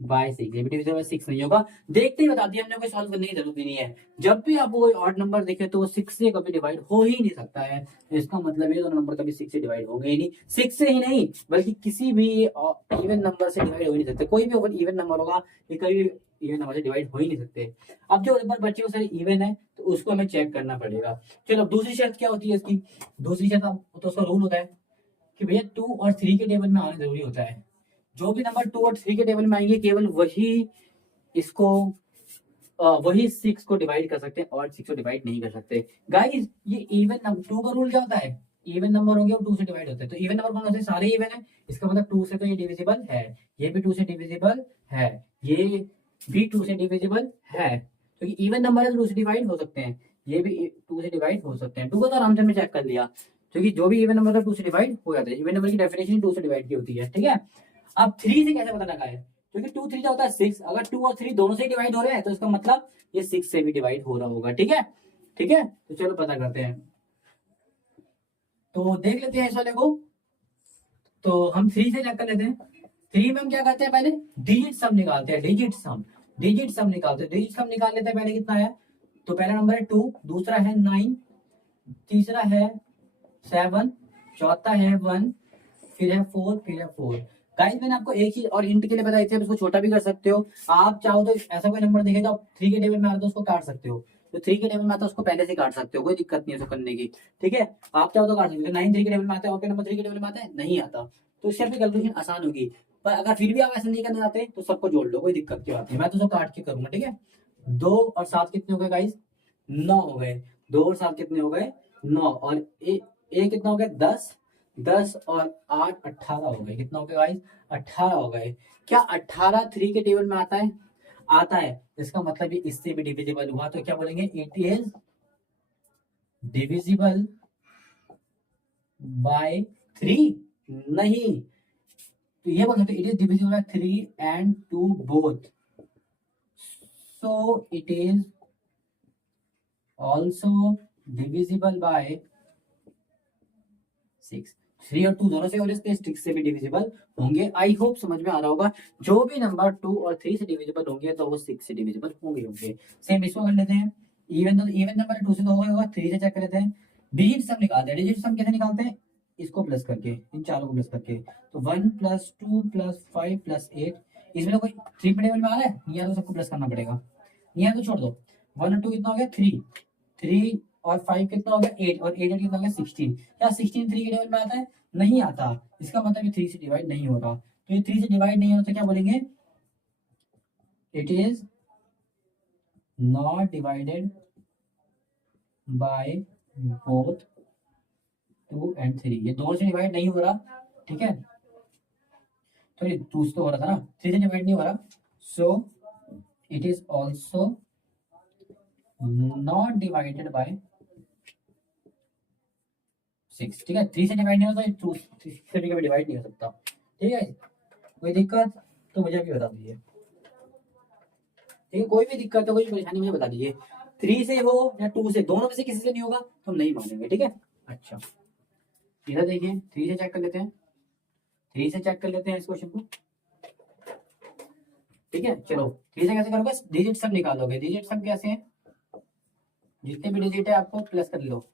by 6, ये भी डिविजिबल बाय 6 नहीं होगा। देखते ही बता दिया हमने, कोई सॉल्व करने की जरूरत भी नहीं है। जब भी आपको कोई ऑड नंबर दिखे तो वो 6 से कभी डिवाइड हो ही नहीं सकता है, इसका मतलब ये दोनों नंबर कभी 6 से डिवाइड होंगे ही नहीं। 6 से ही नहीं बल्कि किसी भी इवन नंबर से डिवाइड हो ही नहीं सकते। कोई भी अगर इवन नंबर होगा ये कभी इवन नंबर से डिवाइड हो ही नहीं सकते। अब जो नंबर बच्चे सारे इवन है तो उसको हमें चेक करना पड़ेगा। चलो दूसरी शर्त क्या होती है इसकी, दूसरी शर्त तो उसका रूल होता है कि भैया 2 और 3 के टेबल में आना जरूरी होता है। जो भी नंबर 2 और 3 के टेबल में आएंगे केवल वही इसको वही 6 को डिवाइड कर सकते हैं और 6 को डिवाइड नहीं कर सकते। गाइस ये इवन नंबर 2 का रूल क्या होता है, इवन नंबर हो गया और 2 से डिवाइड होता है। तो इवन नंबर कौन होते हैं, सारे इवन है, इसका मतलब 2 से तो ये डिविजिबल है, ये भी 2 से डिविजिबल है, ये भी 2 से डिविजिबल है, क्योंकि तो इवन नंबर है तो 2 से डिवाइड हो सकते हैं, ये भी 2 से डिवाइड हो सकते हैं। 2 को तो आराम से हमने चेक कर लिया, क्योंकि जो भी इवन नंबर है 2 से डिवाइड हो जाता है। इवन नंबर की डेफिनेशन 2 से डिवाइड की होती है, ठीक है। अब 3 से कैसे पता लगा है, क्योंकि 2 3 होता है 6, अगर 2 और 3 दोनों से डिवाइड हो रहे हैं तो इसका मतलब ये 6 से भी डिवाइड हो रहा होगा, ठीक है, ठीक है। तो चलो पता करते हैं, तो देख लेते हैं इस वाले को। तो हम 3 से चेक कर लेते हैं। 3 में हम क्या करते हैं, पहले डिजिट सम निकालते हैं, डिजिट सम निकालते हैं, डिजिट सम निकाल लेते हैं। पहले कितना है, तो पहला नंबर है 2, दूसरा है 9, तीसरा है 7, चौथा है 1, फिर है 4, फिर है 4। गाइस मैंने आपको एक चीज और इंट के लिए बताई थी, आप इसको छोटा भी कर सकते हो। आप चाहो तो ऐसा कोई नंबर देखे तो आप 3 के टेबल में आता है तो उसको काट सकते हो, तो 3 के टेबल में आता है उसको पहले से काट सकते हो, कोई दिक्कत नहीं है उसको करने की, ठीक है। आप चाहो तो काट सकते हो। 9 3 के टेबल में आता है और नंबर 3 के टेबल में आता है, नहीं आता, तो इससे आपकी कैलकुलेशन आसान होगी। पर अगर फिर भी आप ऐसा नहीं करना चाहते तो सबको जोड़ लो, कोई दिक्कत की बात नहीं, मैं तो सब काट के करूंगा, ठीक है। 2 और 7 कितने हो गए गाइस, 9 हो गए। 2 और 7 कितने हो गए, 9, और ए कितना हो गया, 10, 10 और 8 18 हो गए। कितना हो गया गाइस, 18 हो गए। क्या 18 3 के टेबल में आता है, आता है, इसका मतलब ये इससे भी डिविजिबल हुआ, तो क्या बोलेंगे, इट इज डिविजिबल बाय 3, नहीं, तो ये बोल सकते it is divisible by 3 and 2 both, so it is also divisible by 6। 3 और 2 दोनों से और इसके 6 से भी डिविजिबल होंगे। आई होप समझ में आ रहा होगा, जो भी नंबर 2 और 3 से डिविजिबल होंगे तो वो 6 से डिविजिबल होंगे। सेम इसको कर लेते हैं, इवन नंबर 2 से तो होगा, 3 से चेक कर लेते हैं। डिजिट सम निकालते हैं, डिजिट सम कैसे निकालते हैं, इसको प्लस करके, इन चारों को प्लस करके, तो 1 + 2 + 5 + 8, इसमें तो कोई 3 टेबल में आ रहा है, यहाँ तो सबको प्लस करना पड़ेगा, यहाँ तो छोड़ दो। 1 और 2 कितना हो गया, 3, 3 और 5 कितना हो गया, 8, और 8 कितना हो गया, 16। क्या 16 3 के टेबल में आता है, नहीं आता, इसका मतलब ये 3 से डिवाइड नहीं हो रहा, तो ये 3 से डिवाइड नहीं होता, क्या बोलेंगे, it is not divided by both 2 and 3, ये दोनों से डिवाइड नहीं हो रहा, ठीक है। तो ये 2 से तो हो रहा था ना, 3 से डिवाइड नहीं हो रहा, so it is also not divided by 6, ठीक है। 3 से डिवाइड नहीं होता, 2 से भी कभी डिवाइड नहीं हो सकता, ठीक है। कोई दिक्कत तो मुझे भी बता दीजिए, ठीक है, कोई भी दिक्कत है, कोई परेशानी मुझे बता दीजिए। 3 से हो या 2 से, दोनों में से किसी से नहीं होगा तो हम नहीं मानेंगे, ठीक है। अच्छा इधर देखिए, 3 से चेक कर लेते हैं, 3 से चेक कर लेते हैं इस क्वेश्चन को, ठीक है। चलो 3 से कैसे करोगे, डिजिट सब निकालोगे, डिजिट सब कैसे है, जितने भी डिजिट है आपको प्लस कर लो,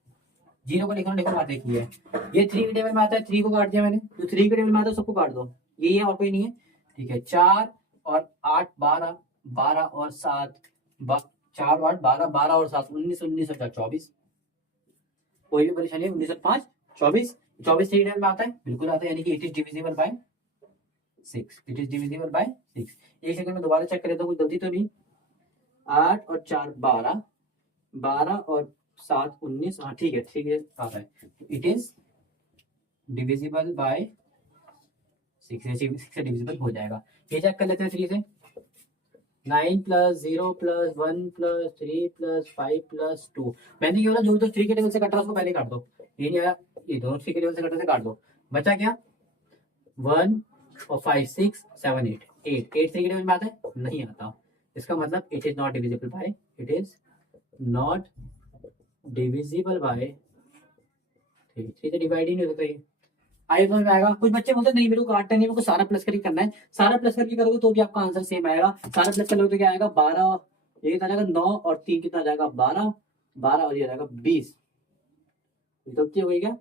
0 को लिखना, देखो बात देखी है, ये 3 के टेबल में आता है, 3 को काट दिया मैंने, तो 3 के टेबल में आता है सबको काट दो, यही है और कोई नहीं है, ठीक है। 4 और 8 12, 12 और 7 4 8 12, 12 और 7 19, 19 और 24, कोई भी परेशानी है, 19 और 5 24, 24 3 के टेबल में आता है, बिल्कुल आता है, यानी कि it is divisible by 6, it is divisible by 6। एक सेकंड में दोबारा चेक करें तो कोई गलती तो नहीं, 8 और 4 12, 12 और 7 19, हाँ ठीक है आ रहा है। इट इज डिविजिबल बाय 6 से डिविजिबल हो जाएगा। ये चेक कर लेते हैं 3 से। 9 plus 0 plus 1 plus 3 plus 5 plus 2। मैंने क्या बोला, जो तो 3 के टेबल से कट रहा है उसको पहले काट दो। ये नहीं आया, ये दोनों 3 के टेबल से कट रहे थे, काट दो। बचा क्या, 1 और 5 6 7 8 8 3 के टेबल में आता है, नहीं आता। इसका मतलब it is not divisible by, it is not divisible by 3। 3 से डिवाइड ही नहीं होता ये। आई समझ में आएगा। कुछ बच्चे बोलते हैं नहीं मेरे को काटना नहीं, मेरे को सारा प्लस करके करना है। सारा प्लस करके करोगे तो भी आपका आंसर सेम आएगा। सारा प्लस करोगे तो क्या आएगा, 12, ये कितना आ जाएगा 9 और 3 कितना आ जाएगा 12, 12 और ये आ जाएगा 20। गलती हो गई क्या,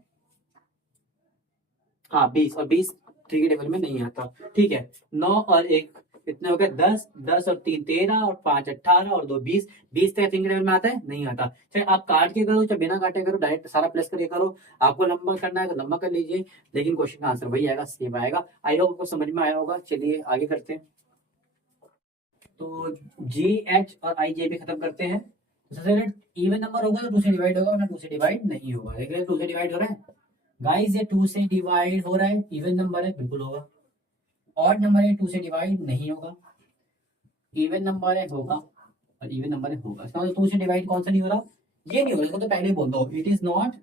हाँ 20, और 20 3 के टेबल में नहीं आता। ठीक है, 9 और 1 कितने हो गए 10, 10 और 3 13 और 5 18 और 2 20। 20 3 के टेबल में आता है, नहीं आता। चाहे आप काट के करो चाहे बिना काटे करो, डायरेक्ट सारा प्लस करके करो। आपको लंबा करना है तो लंबा कर लीजिए, लेकिन क्वेश्चन का आंसर वही आएगा, सेम आएगा। आई होप आपको समझ में आया होगा। चलिए आगे करते हैं। तो जी एच और आई जे भी खत्म करते हैं। सबसे इवन नंबर होगा तो 2 से डिवाइड होगा, वरना 2 से डिवाइड नहीं होगा। देख रहे हैं 2 से डिवाइड हो रहा है गाइस, ये 2 से डिवाइड हो रहा है। इवन नंबर है, बिल्कुल होगा। ऑड नंबर है, 2 से डिवाइड नहीं होगा। इवन नंबर है, होगा। और इवन नंबर है, होगा। इसका मतलब 2 से डिवाइड कौन सा नहीं हो रहा, ये नहीं हो रहा। इसको तो पहले ही बोल दो, it is not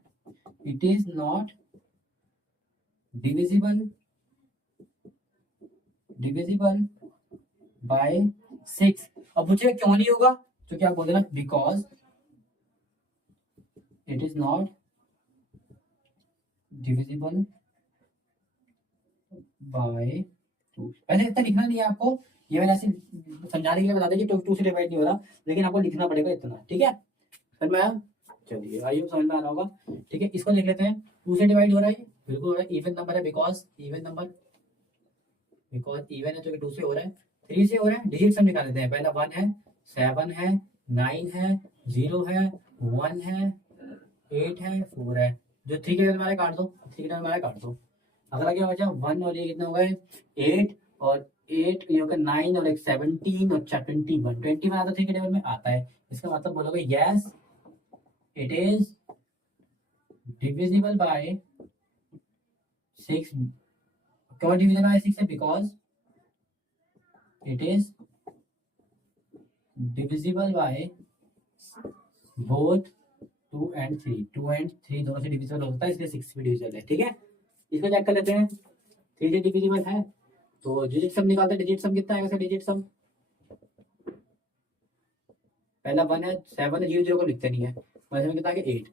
divisible by 6। अब मुझे क्यों नहीं होगा, क्योंकि आप बोल देना because it is not divisible by 2। वैसे इतना लिखना नहीं है आपको, ये मैंने ऐसे समझाने के लिए बता दें कि 2 से डिवाइड नहीं हो रहा, लेकिन आपको लिखना पड़ेगा इतना। ठीक है, समझ में आया। चलिए आइए समझ में आ रहा होगा। ठीक है, इसको लिख लेते हैं। 2 से डिवाइड हो रहा है, बिल्कुल हो रहा है। इवन नंबर है, बिकॉज इवन है तो 2 से हो रहा है। 3 से हो रहा है, डिजिट सब निकाल लेते हैं। पहला 1 है, 7 है, 9 है, 0 है, 1 है, 8 है, 4 है। जो 3 के हमारे काट दो, 3 के हमारे काट दो। अगला क्या बचा, 1 और ये कितने हो गए 8, और 8 ये होगा 9 और एक 17 और 21। 21 आता 3 के टेबल में आता है। इसका मतलब बोलोगे yes it is divisible by 6। क्यों डिविजिबल बाय 6 है, because it is divisible by both 2 and 3। 2 and 3 दोनों से डिविजिबल होता है, इसलिए 6 भी डिविजिबल है। ठीक है, इसको चेक कर लेते हैं। 3 से डिविजिबल है तो डिजिट सम निकालते हैं। डिजिट सम कितना आएगा, डिजिट सम पहला 1 है, 7 है, 0 0 को लिखते नहीं है। वैसे में कितना आ गया 8,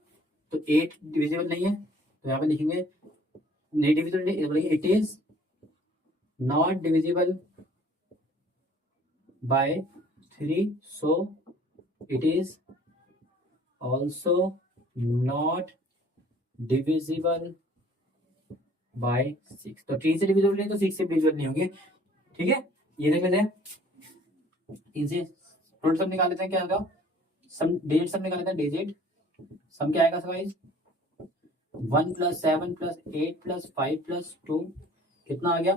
तो 8 डिविजिबल नहीं है, तो यहाँ पे लिखेंगे नहीं divisible, it is not divisible by 3, so it is also not divisible by 6। तो 3 से डिविजिबल नहीं तो 6 से डिविजिबल नहीं होंगे। ठीक है, ये देख लेते हैं। इनसे प्रोडक्ट सम निकाल लेते हैं। क्या होगा, सम डिजिट सम निकाल लेते हैं। डिजिट सम क्या आएगा guys, 1 plus 7 plus 8 plus 5 plus 2 कितना आ गया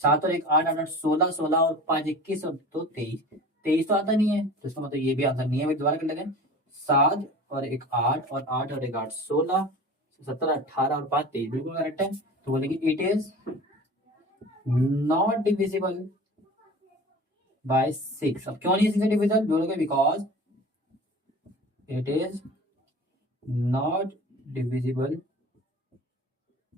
7 और 1 8 8 16 16 और 5 21 और 2 23। 23 तो आता नहीं है, तो इसका मतलब ये भी आंसर नहीं है। दोबारा कर लेते हैं। 7 और 1 8 और 8 और 1 8 16 17 18 और 5 23, बिल्कुल करेक्ट है। तो बोलेंगे it is not divisible by 6। अब क्यों नहीं 6 से डिविजिबल, बोलोगे because it is not divisible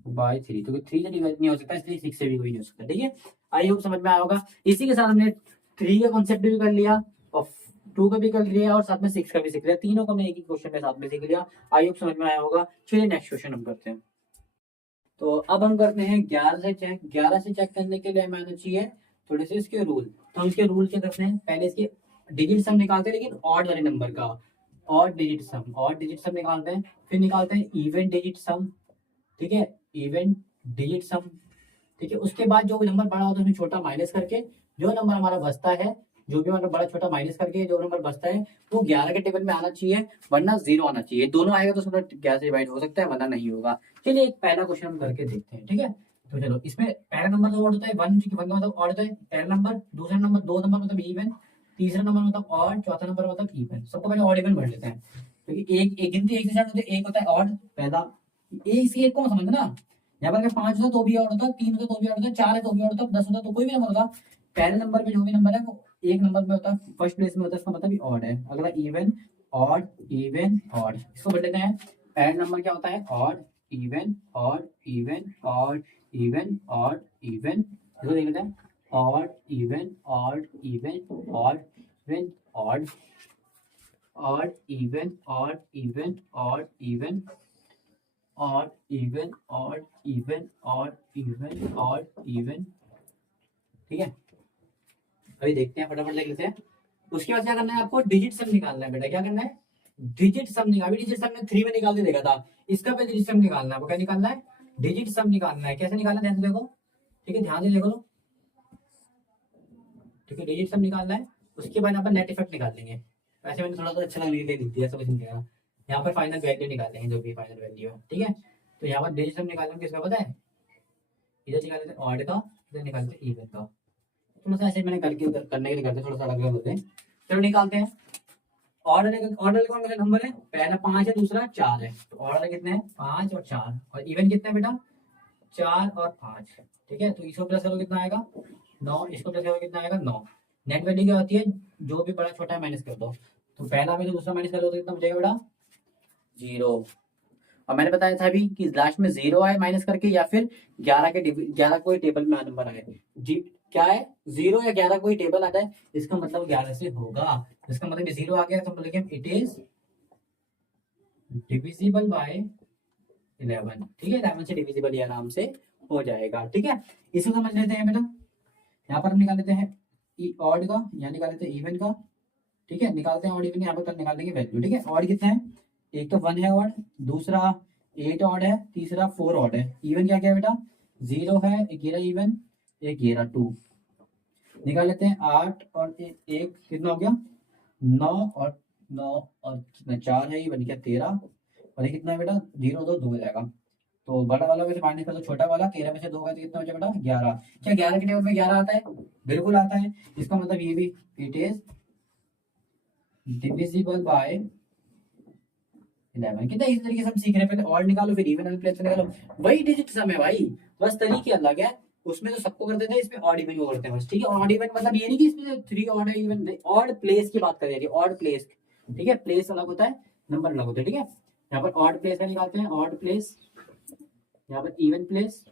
by 3। तो 3 से डिवाइड नहीं हो सकता, इसलिए 6 से भी कोई नहीं हो सकता। ठीक है, आई होप समझ में आया होगा। इसी के साथ हमने 3 का कॉन्सेप्ट भी कर लिया और 2 का भी कर लिया और साथ में 6 का भी सीख लिया। तीनों को हमने एक ही क्वेश्चन में साथ में सीख लिया। आई होप समझ में आया होगा। चलिए नेक्स्ट क्वेश्चन हम करते हैं। तो अब हम करते हैं 11 से चेक। 11 से चेक करने के लिए हमें आना चाहिए थोड़े से इसके रूल। तो हम इसके रूल क्या करते हैं, पहले इसके डिजिट सम निकालते हैं, लेकिन ऑड वाले नंबर का। ऑड डिजिट सम निकालते हैं, फिर निकालते हैं इवन डिजिट सम। ठीक है, इवन डिजिट सम। ठीक है, उसके बाद जो भी नंबर बड़ा होता है उसमें छोटा माइनस करके जो नंबर हमारा बचता है, जो भी हमारा बड़ा छोटा माइनस करके जो नंबर बचता है वो 11 के टेबल में आना चाहिए, वरना 0 आना चाहिए। दोनों आएगा तो 11 से डिवाइड हो सकता है, वरना नहीं होगा। चलिए एक पहला क्वेश्चन हम करके देखते हैं। ठीक है, तो चलो इसमें पहला नंबर तो ऑड होता है 1, क्योंकि 1 का मतलब ऑड होता है पहला नंबर। दूसरा नंबर 2 नंबर मतलब इवन, तीसरा नंबर मतलब ऑड, चौथा नंबर मतलब इवन। सबको पहले ऑड इवन पढ़ लेते हैं, क्योंकि एक गिनती एक से स्टार्ट होती है, एक होता है ऑड पहला, इसी एक को समझना ना। यहाँ पर अगर 5 होता तो भी ऑड होता, 3 होता तो भी ऑड होता, 4 है तो भी ऑड होता, 10 होता तो कोई भी नंबर होता। पहले नंबर पे जो भी नंबर है वो एक नंबर में होता है, फर्स्ट प्लेस में होता है, इसका मतलब ऑड है। अगला इवन, ऑड, इवन, ऑड, इसको पढ़ लेते हैं। पहला नंबर क्या होता है? Odd, even, odd, even, odd, even, odd, even. इसको देख लेते हैं। Odd, even, odd, even, odd, even, odd, odd, even, odd, even, odd, even, odd, even, odd, even, odd, even, odd, even. ठीक है, अभी देखते हैं, फटाफट देख लेते हैं। उसके बाद क्या करना है आपको? डिजिट सम निकालना है बेटा। क्या करना है? डिजिट सम निकाल। अभी डिजिट सम में 3 में निकाल के देखा था, इसका पहले डिजिट सम निकालना है आपको। क्या निकालना है? डिजिट सम निकालना है। कैसे निकालना है ध्यान से देखो, ठीक है, ध्यान से देखो लो, ठीक है, डिजिट सम निकालना है। उसके बाद यहाँ पर नेट इफेक्ट निकाल लेंगे। वैसे मैंने थोड़ा सा अच्छा लगने के लिए लिख दिया, समझ नहीं आया। यहाँ पर फाइनल वैल्यू निकालेंगे, जो भी फाइनल वैल्यू है, ठीक है। तो यहाँ पर डिजिट सम निकालना किसका पता है? इधर निकाल लेते ऑड का, इधर निकालते इवन का। थोड़ा सा ऐसे मैंने करके करने के लिए करते, थोड़ा सा अलग अलग होते हैं। चलो निकालते हैं। ऑर्डर ऑर्डर कौन सा नंबर है? पहला 5 है, दूसरा 4 है। तो ऑर्डर कितने हैं? 5 और 4। और इवन कितने हैं बेटा? 4 और 5। ठीक है, तो इसको प्लस करो कितना आएगा? 9। इसको प्लस करो कितना आएगा? 9। नेट वैल्यू क्या होती है? जो भी बड़ा छोटा है माइनस कर दो। तो पहला में तो दूसरा माइनस कर दो तो कितना बचेगा बेटा? 0। और मैंने बताया था अभी कि लास्ट में 0 आए माइनस करके, या फिर 11 कोई टेबल में नंबर आए। जी क्या है? 0 या 11 कोई टेबल आता है, इसका मतलब 11 से होगा। इसका मतलब 0 आ गया तो मतलब इट इज डिविजिबल बाय 11। ठीक है, 11 से डिविजिबल ये आराम से हो जाएगा। ठीक है, इसको समझ लेते हैं बेटा। यहाँ पर हम निकाल लेते हैं ऑड का, यहाँ निकाल लेते हैं इवन का। ठीक है, निकालते हैं ऑड इवन, यहाँ पर कल निकाल देंगे वैल्यू। ठीक है, ऑड कितना है? एक तो 1 है ऑड, दूसरा 8 ऑड है, तीसरा 4 ऑड है। इवन क्या क्या बेटा? 0 है, 11 इवन, 11 2। निकाल लेते हैं 8 और 1 कितना हो गया? 9 और 9 और कितना 4 है, ये बन गया 13। और ये कितना है बेटा? 0 2 2 हो जाएगा। तो बड़ा वाला में से माइनस कर दो छोटा वाला, 13 में से 2 का तो कितना बचा बेटा? 11। क्या 11 के टेबल में 11 आता है? बिल्कुल आता है। इसका मतलब ये भी इट इज डिविजिबल बाय 11। कितना इस तरीके से हम सीख रहे हैं। पहले ऑड निकालो, फिर इवन प्लेस निकालो, वही डिजिट सम है भाई, बस तरीके अलग है। उसमें तो सबको करते थे, इसमें ऑड इवन को करते हैं बस। ठीक है, ऑड इवन मतलब ये नहीं कि इसमें 3 ऑड है इवन, ऑड प्लेस की बात कर रही है, ऑड प्लेस। ठीक है, प्लेस अलग होता है, नंबर अलग होता है। ठीक है, यहाँ पर ऑड प्लेस का निकालते हैं, ऑड प्लेस, यहाँ पर इवन प्लेस,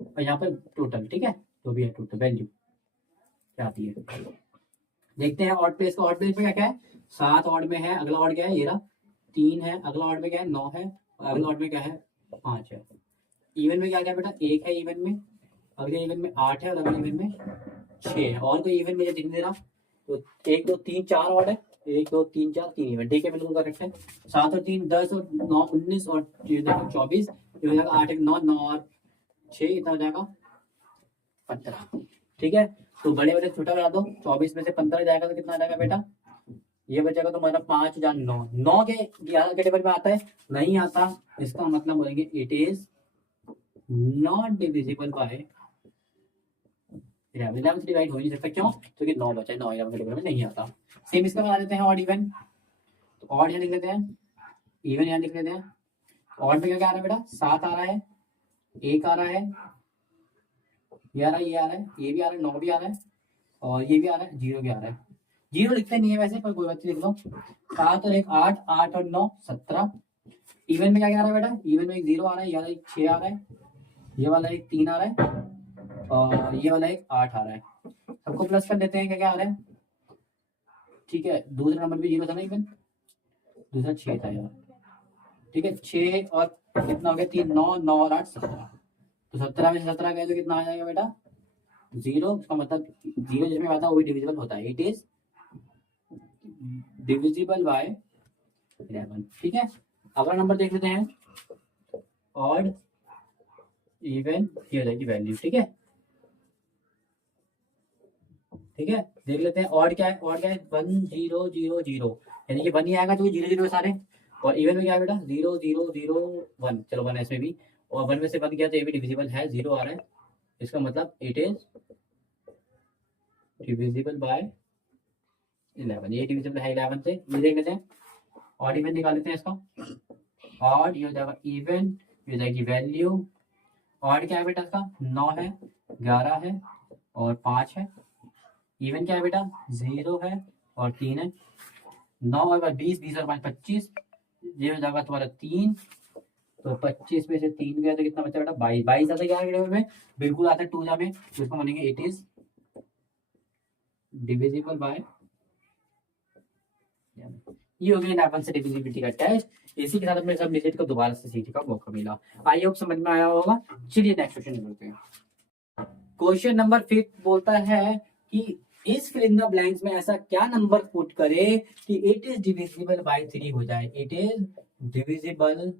और यहाँ पर टोटल। ठीक है, तो भी है टोटल वैल्यू क्या आती है, देखते हैं। ऑड प्लेस का, ऑड प्लेस में क्या क्या है? 7 ऑड में है, अगला ऑड क्या है? ये रहा 3 है, अगला ऑड में क्या है? 9 है, और अगला ऑड में क्या है? 5 है। इवन में क्या क्या बेटा? 1 है इवन में, अगले इवन में 8 है, और अगले इवन में 6 है। और कोई इवन मुझे दिख नहीं रहा। तो 1 2 3 4 ऑड है, 1 2 3 4 3 इवन। ठीक है, बिल्कुल करेक्ट है। 7 और 3 10 और 9 19 और 24, ये हो जाएगा 8 1 9 9 और 6 इतना हो जाएगा 15। ठीक है, तो बड़े बड़े छोटा बना दो, 24 में से 15 जाएगा तो कितना आ जाएगा बेटा? ये बचेगा तुम्हारा 5 या 9। 9 के 11 के टेबल में आता है? नहीं आता। इसका मतलब बोलेंगे it is not divisible by 11 से डिवाइड हो नहीं सकता। क्यों? क्योंकि 9 बचा है, 9 11 के टेबल में नहीं आता। सेम इसका बना देते हैं ऑड इवन। तो ऑड यहाँ लिख लेते हैं, इवन यहाँ लिख लेते हैं। ऑड में क्या क्या आ रहा है बेटा? 7 आ रहा है, 1 आ रहा है, ये आ रहा है, ये आ रहा है, ये भी आ रहा है, 9 भी आ रहा है, और ये भी आ रहा है, 0 भी आ रहा है। 0 लिखते नहीं है वैसे, पर कोई बात नहीं, लिख लो। 7 और 1 8, 8 और 9 17। इवन में क्या क्या आ रहा है बेटा? इवन में एक 0 आ रहा है, ये वाला एक 6 आ रहा है, ये वाला एक 3 आ रहा है, और ये वाला एक 8 आ रहा है। सबको प्लस कर देते हैं, क्या क्या आ रहा है? ठीक है, दूसरा नंबर भी 0 था ना इवन, दूसरा 6 था यार। ठीक है, 6 और कितना हो गया? 3 9 9 और 8 17। तो 17 में 17 गए तो कितना आ जाएगा बेटा? 0। इसका मतलब 0 जिसमें आता है वो भी डिविजिबल होता है, इट इज डिविजिबल बाय 11। ठीक है, अगला नंबर देख लेते हैं, ऑड इवन, ये हो जाएगी वैल्यू। ठीक है, ठीक है, देख लेते हैं ऑड क्या है। ऑड क्या है? 1 0 0 0, यानी कि 1 ही आएगा, तो 0 0 सारे। और इवन में क्या है बेटा? 0 0 0 1। चलो 1 इसमें भी, और 1 में से 1 गया तो ये भी डिविजिबल है, 0 आ रहा है। इसका मतलब इट इज डिविजिबल बाय 11, ये डिविजिबल है 11 से। ये देख लेते हैं, ऑड इवन निकाल लेते हैं इसका। ऑड ये हो जाएगा इवन, ये हो जाएगी वैल्यू। ऑड क्या है बेटा इसका, 9 है, 11 है और 5 है। इवन क्या है बेटा, 0 है और 3 है। 9 और 20, 20 और 5 25, ये हो जाएगा तुम्हारा 3। तो 25 में से 3 गया तो कितना बचा बेटा, 22। 22 आता है क्या टेबल में, बिल्कुल आता है 2 जा में, तो इसको मानेंगे इट इज डिविजिबल बाय। ये हो गया 11 से डिविजिबिलिटी का टेस्ट। इसी के साथ अपने सब डिजिट को दोबारा से सीखने का मौका मिला। आई होप समझ में आया होगा। चलिए नेक्स्ट क्वेश्चन करते हैं। क्वेश्चन नंबर 5 बोलता है कि इस फिल इन द ब्लैंक्स में ऐसा क्या नंबर पुट करे कि इट इज डिविजिबल बाय 3 हो जाए। इट इज डिविजिबल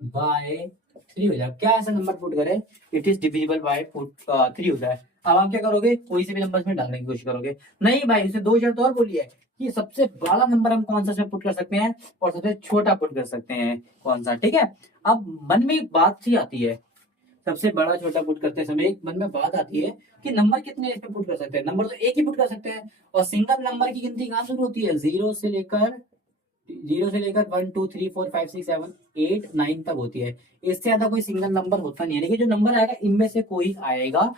बाय 3 हो जाए। क्या ऐसा नंबर पुट करे इट इज डिविजिबल बाय 3 हो जाए। अब आप क्या करोगे, कोई से भी नंबर में डालने की कोशिश करोगे। नहीं भाई, उसे 2 शर्त और बोली है कि सबसे बड़ा नंबर हम कौन सा इसमें पुट कर सकते हैं और सबसे छोटा पुट कर सकते हैं कौन सा। ठीक है, अब मन में एक बात सी आती है, सबसे बड़ा छोटा पुट करते समय एक मन में बात आती है कि नंबर कितने इसमें पुट कर सकते हैं। नंबर तो एक ही पुट कर सकते हैं, और सिंगल नंबर की गिनती कहाँ शुरू होती है, 0 से लेकर 1 2 3 4 5 6 7 8 9 तक होती है। इससे ज्यादा कोई सिंगल नंबर होता नहीं है। लेकिन जो नंबर आएगा इनमें से कोई आएगा,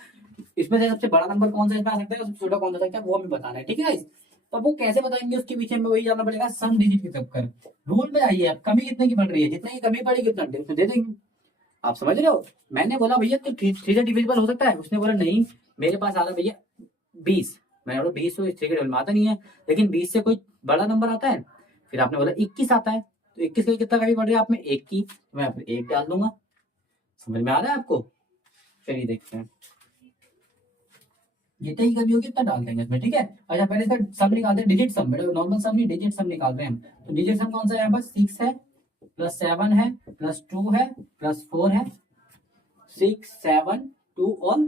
इसमें से सबसे बड़ा नंबर कौन सा इसमें आ सकता है और सबसे छोटा कौन सा सकता है, वो हमें बताना है। ठीक है गाइस, तो वो कैसे बताएंगे उसके पीछे में वही जानना पड़ेगा, सम डिजिट की चक्कर। रूल में आइए, अब कमी कितने की बढ़ रही है, जितने की कमी पड़ेगी उतना दे देंगे। आप समझ रहे हो। मैंने बोला भैया तो 3 से डिविजिबल हो सकता है, उसने बोला नहीं मेरे पास आ रहा भैया 20। मैंने बोला 20 तो 3 के टेबल में आता नहीं है, लेकिन 20 से कोई बड़ा नंबर आता है। फिर आपने बोला 21 आता है, तो 21 के लिए कितना कमी पड़ रही है आप में, 1 की, तो मैं फिर 1 डाल दूंगा। समझ में आ रहा है आपको। चलिए देखते हैं, जितनी ही कमी होगी उतना डाल देंगे इसमें। ठीक है, अच्छा पहले इसका सम निकालते हैं, डिजिट सम। नॉर्मल सम नहीं, डिजिट सम निकाल रहे हैं हम। तो डिजिट सम कौन सा है, यहाँ पर 6 है प्लस 7 है प्लस 2 है प्लस 4 है। 6 7 2 और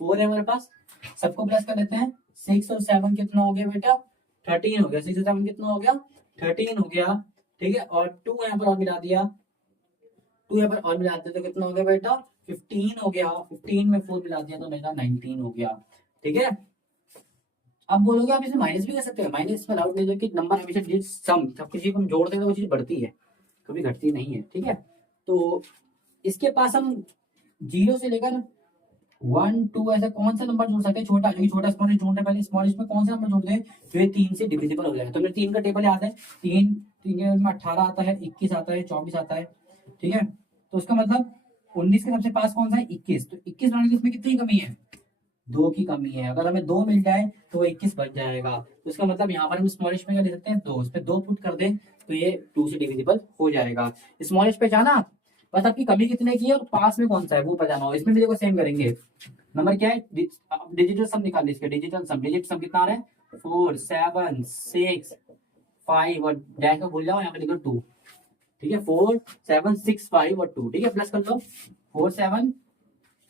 4 है हमारे पास, सबको प्लस कर लेते हैं। 6 और 7 कितना हो गया बेटा, 13 हो गया। 6 और 7 कितना हो गया, 13 हो गया। ठीक है, और 2 यहाँ पर और मिला दिया, 2 यहाँ पर और मिला दिया तो कितना हो गया बेटा, 15 हो गया। 15 में 4 मिला दिया तो मेरा 19 हो गया। ठीक है, अब बोलोगे आप इसे माइनस भी कर सकते हैं, माइनस में डाउट नहीं है कि नंबर हमेशा डिजिट सम, सब किसी को हम जोड़ते हैं तो वो चीज बढ़ती है, कभी घटती नहीं है। ठीक है, तो इसके पास हम 0 से लेकर 1 2 ऐसा कौन सा नंबर जोड़ सकते हैं, छोटा, जो छोटा स्मॉल जोड़ रहे हैं, पहले स्मॉल में कौन सा नंबर जोड़ते हैं जो ये 3 से डिविजिबल हो जाए। तो मेरे 3 का टेबल याद है, 3 3 में 18 आता है, 21 आता है, 24 आता है। ठीक है, तो उसका मतलब 19 के सबसे पास कौन सा है, 21। तो 21 लाने की इसमें कितनी कमी है, 2 की कमी है। अगर हमें 2 मिल जाए तो 21 बच जाएगा। तो इसका मतलब यहाँ पर हम स्मॉलिश में क्या ले सकते हैं, 2, इस पे 2 पुट कर दें तो ये 2 से डिविजिबल हो जाएगा। स्मॉलिश पे जाना, बस आपकी कमी कितने की है और पास में कौन सा है वो पता हो। इसमें भी देखो सेम करेंगे। नंबर क्या है, डिजिटल सम निकाल इसके, डिजिटल सम, डिजिट सम कितना आ रहा है, 4 7 6 5 और डैश को भूल जाओ, यहाँ पे लिखो 2। ठीक है, 4 7 6 5 और 2। ठीक है, प्लस कर लो, 4 7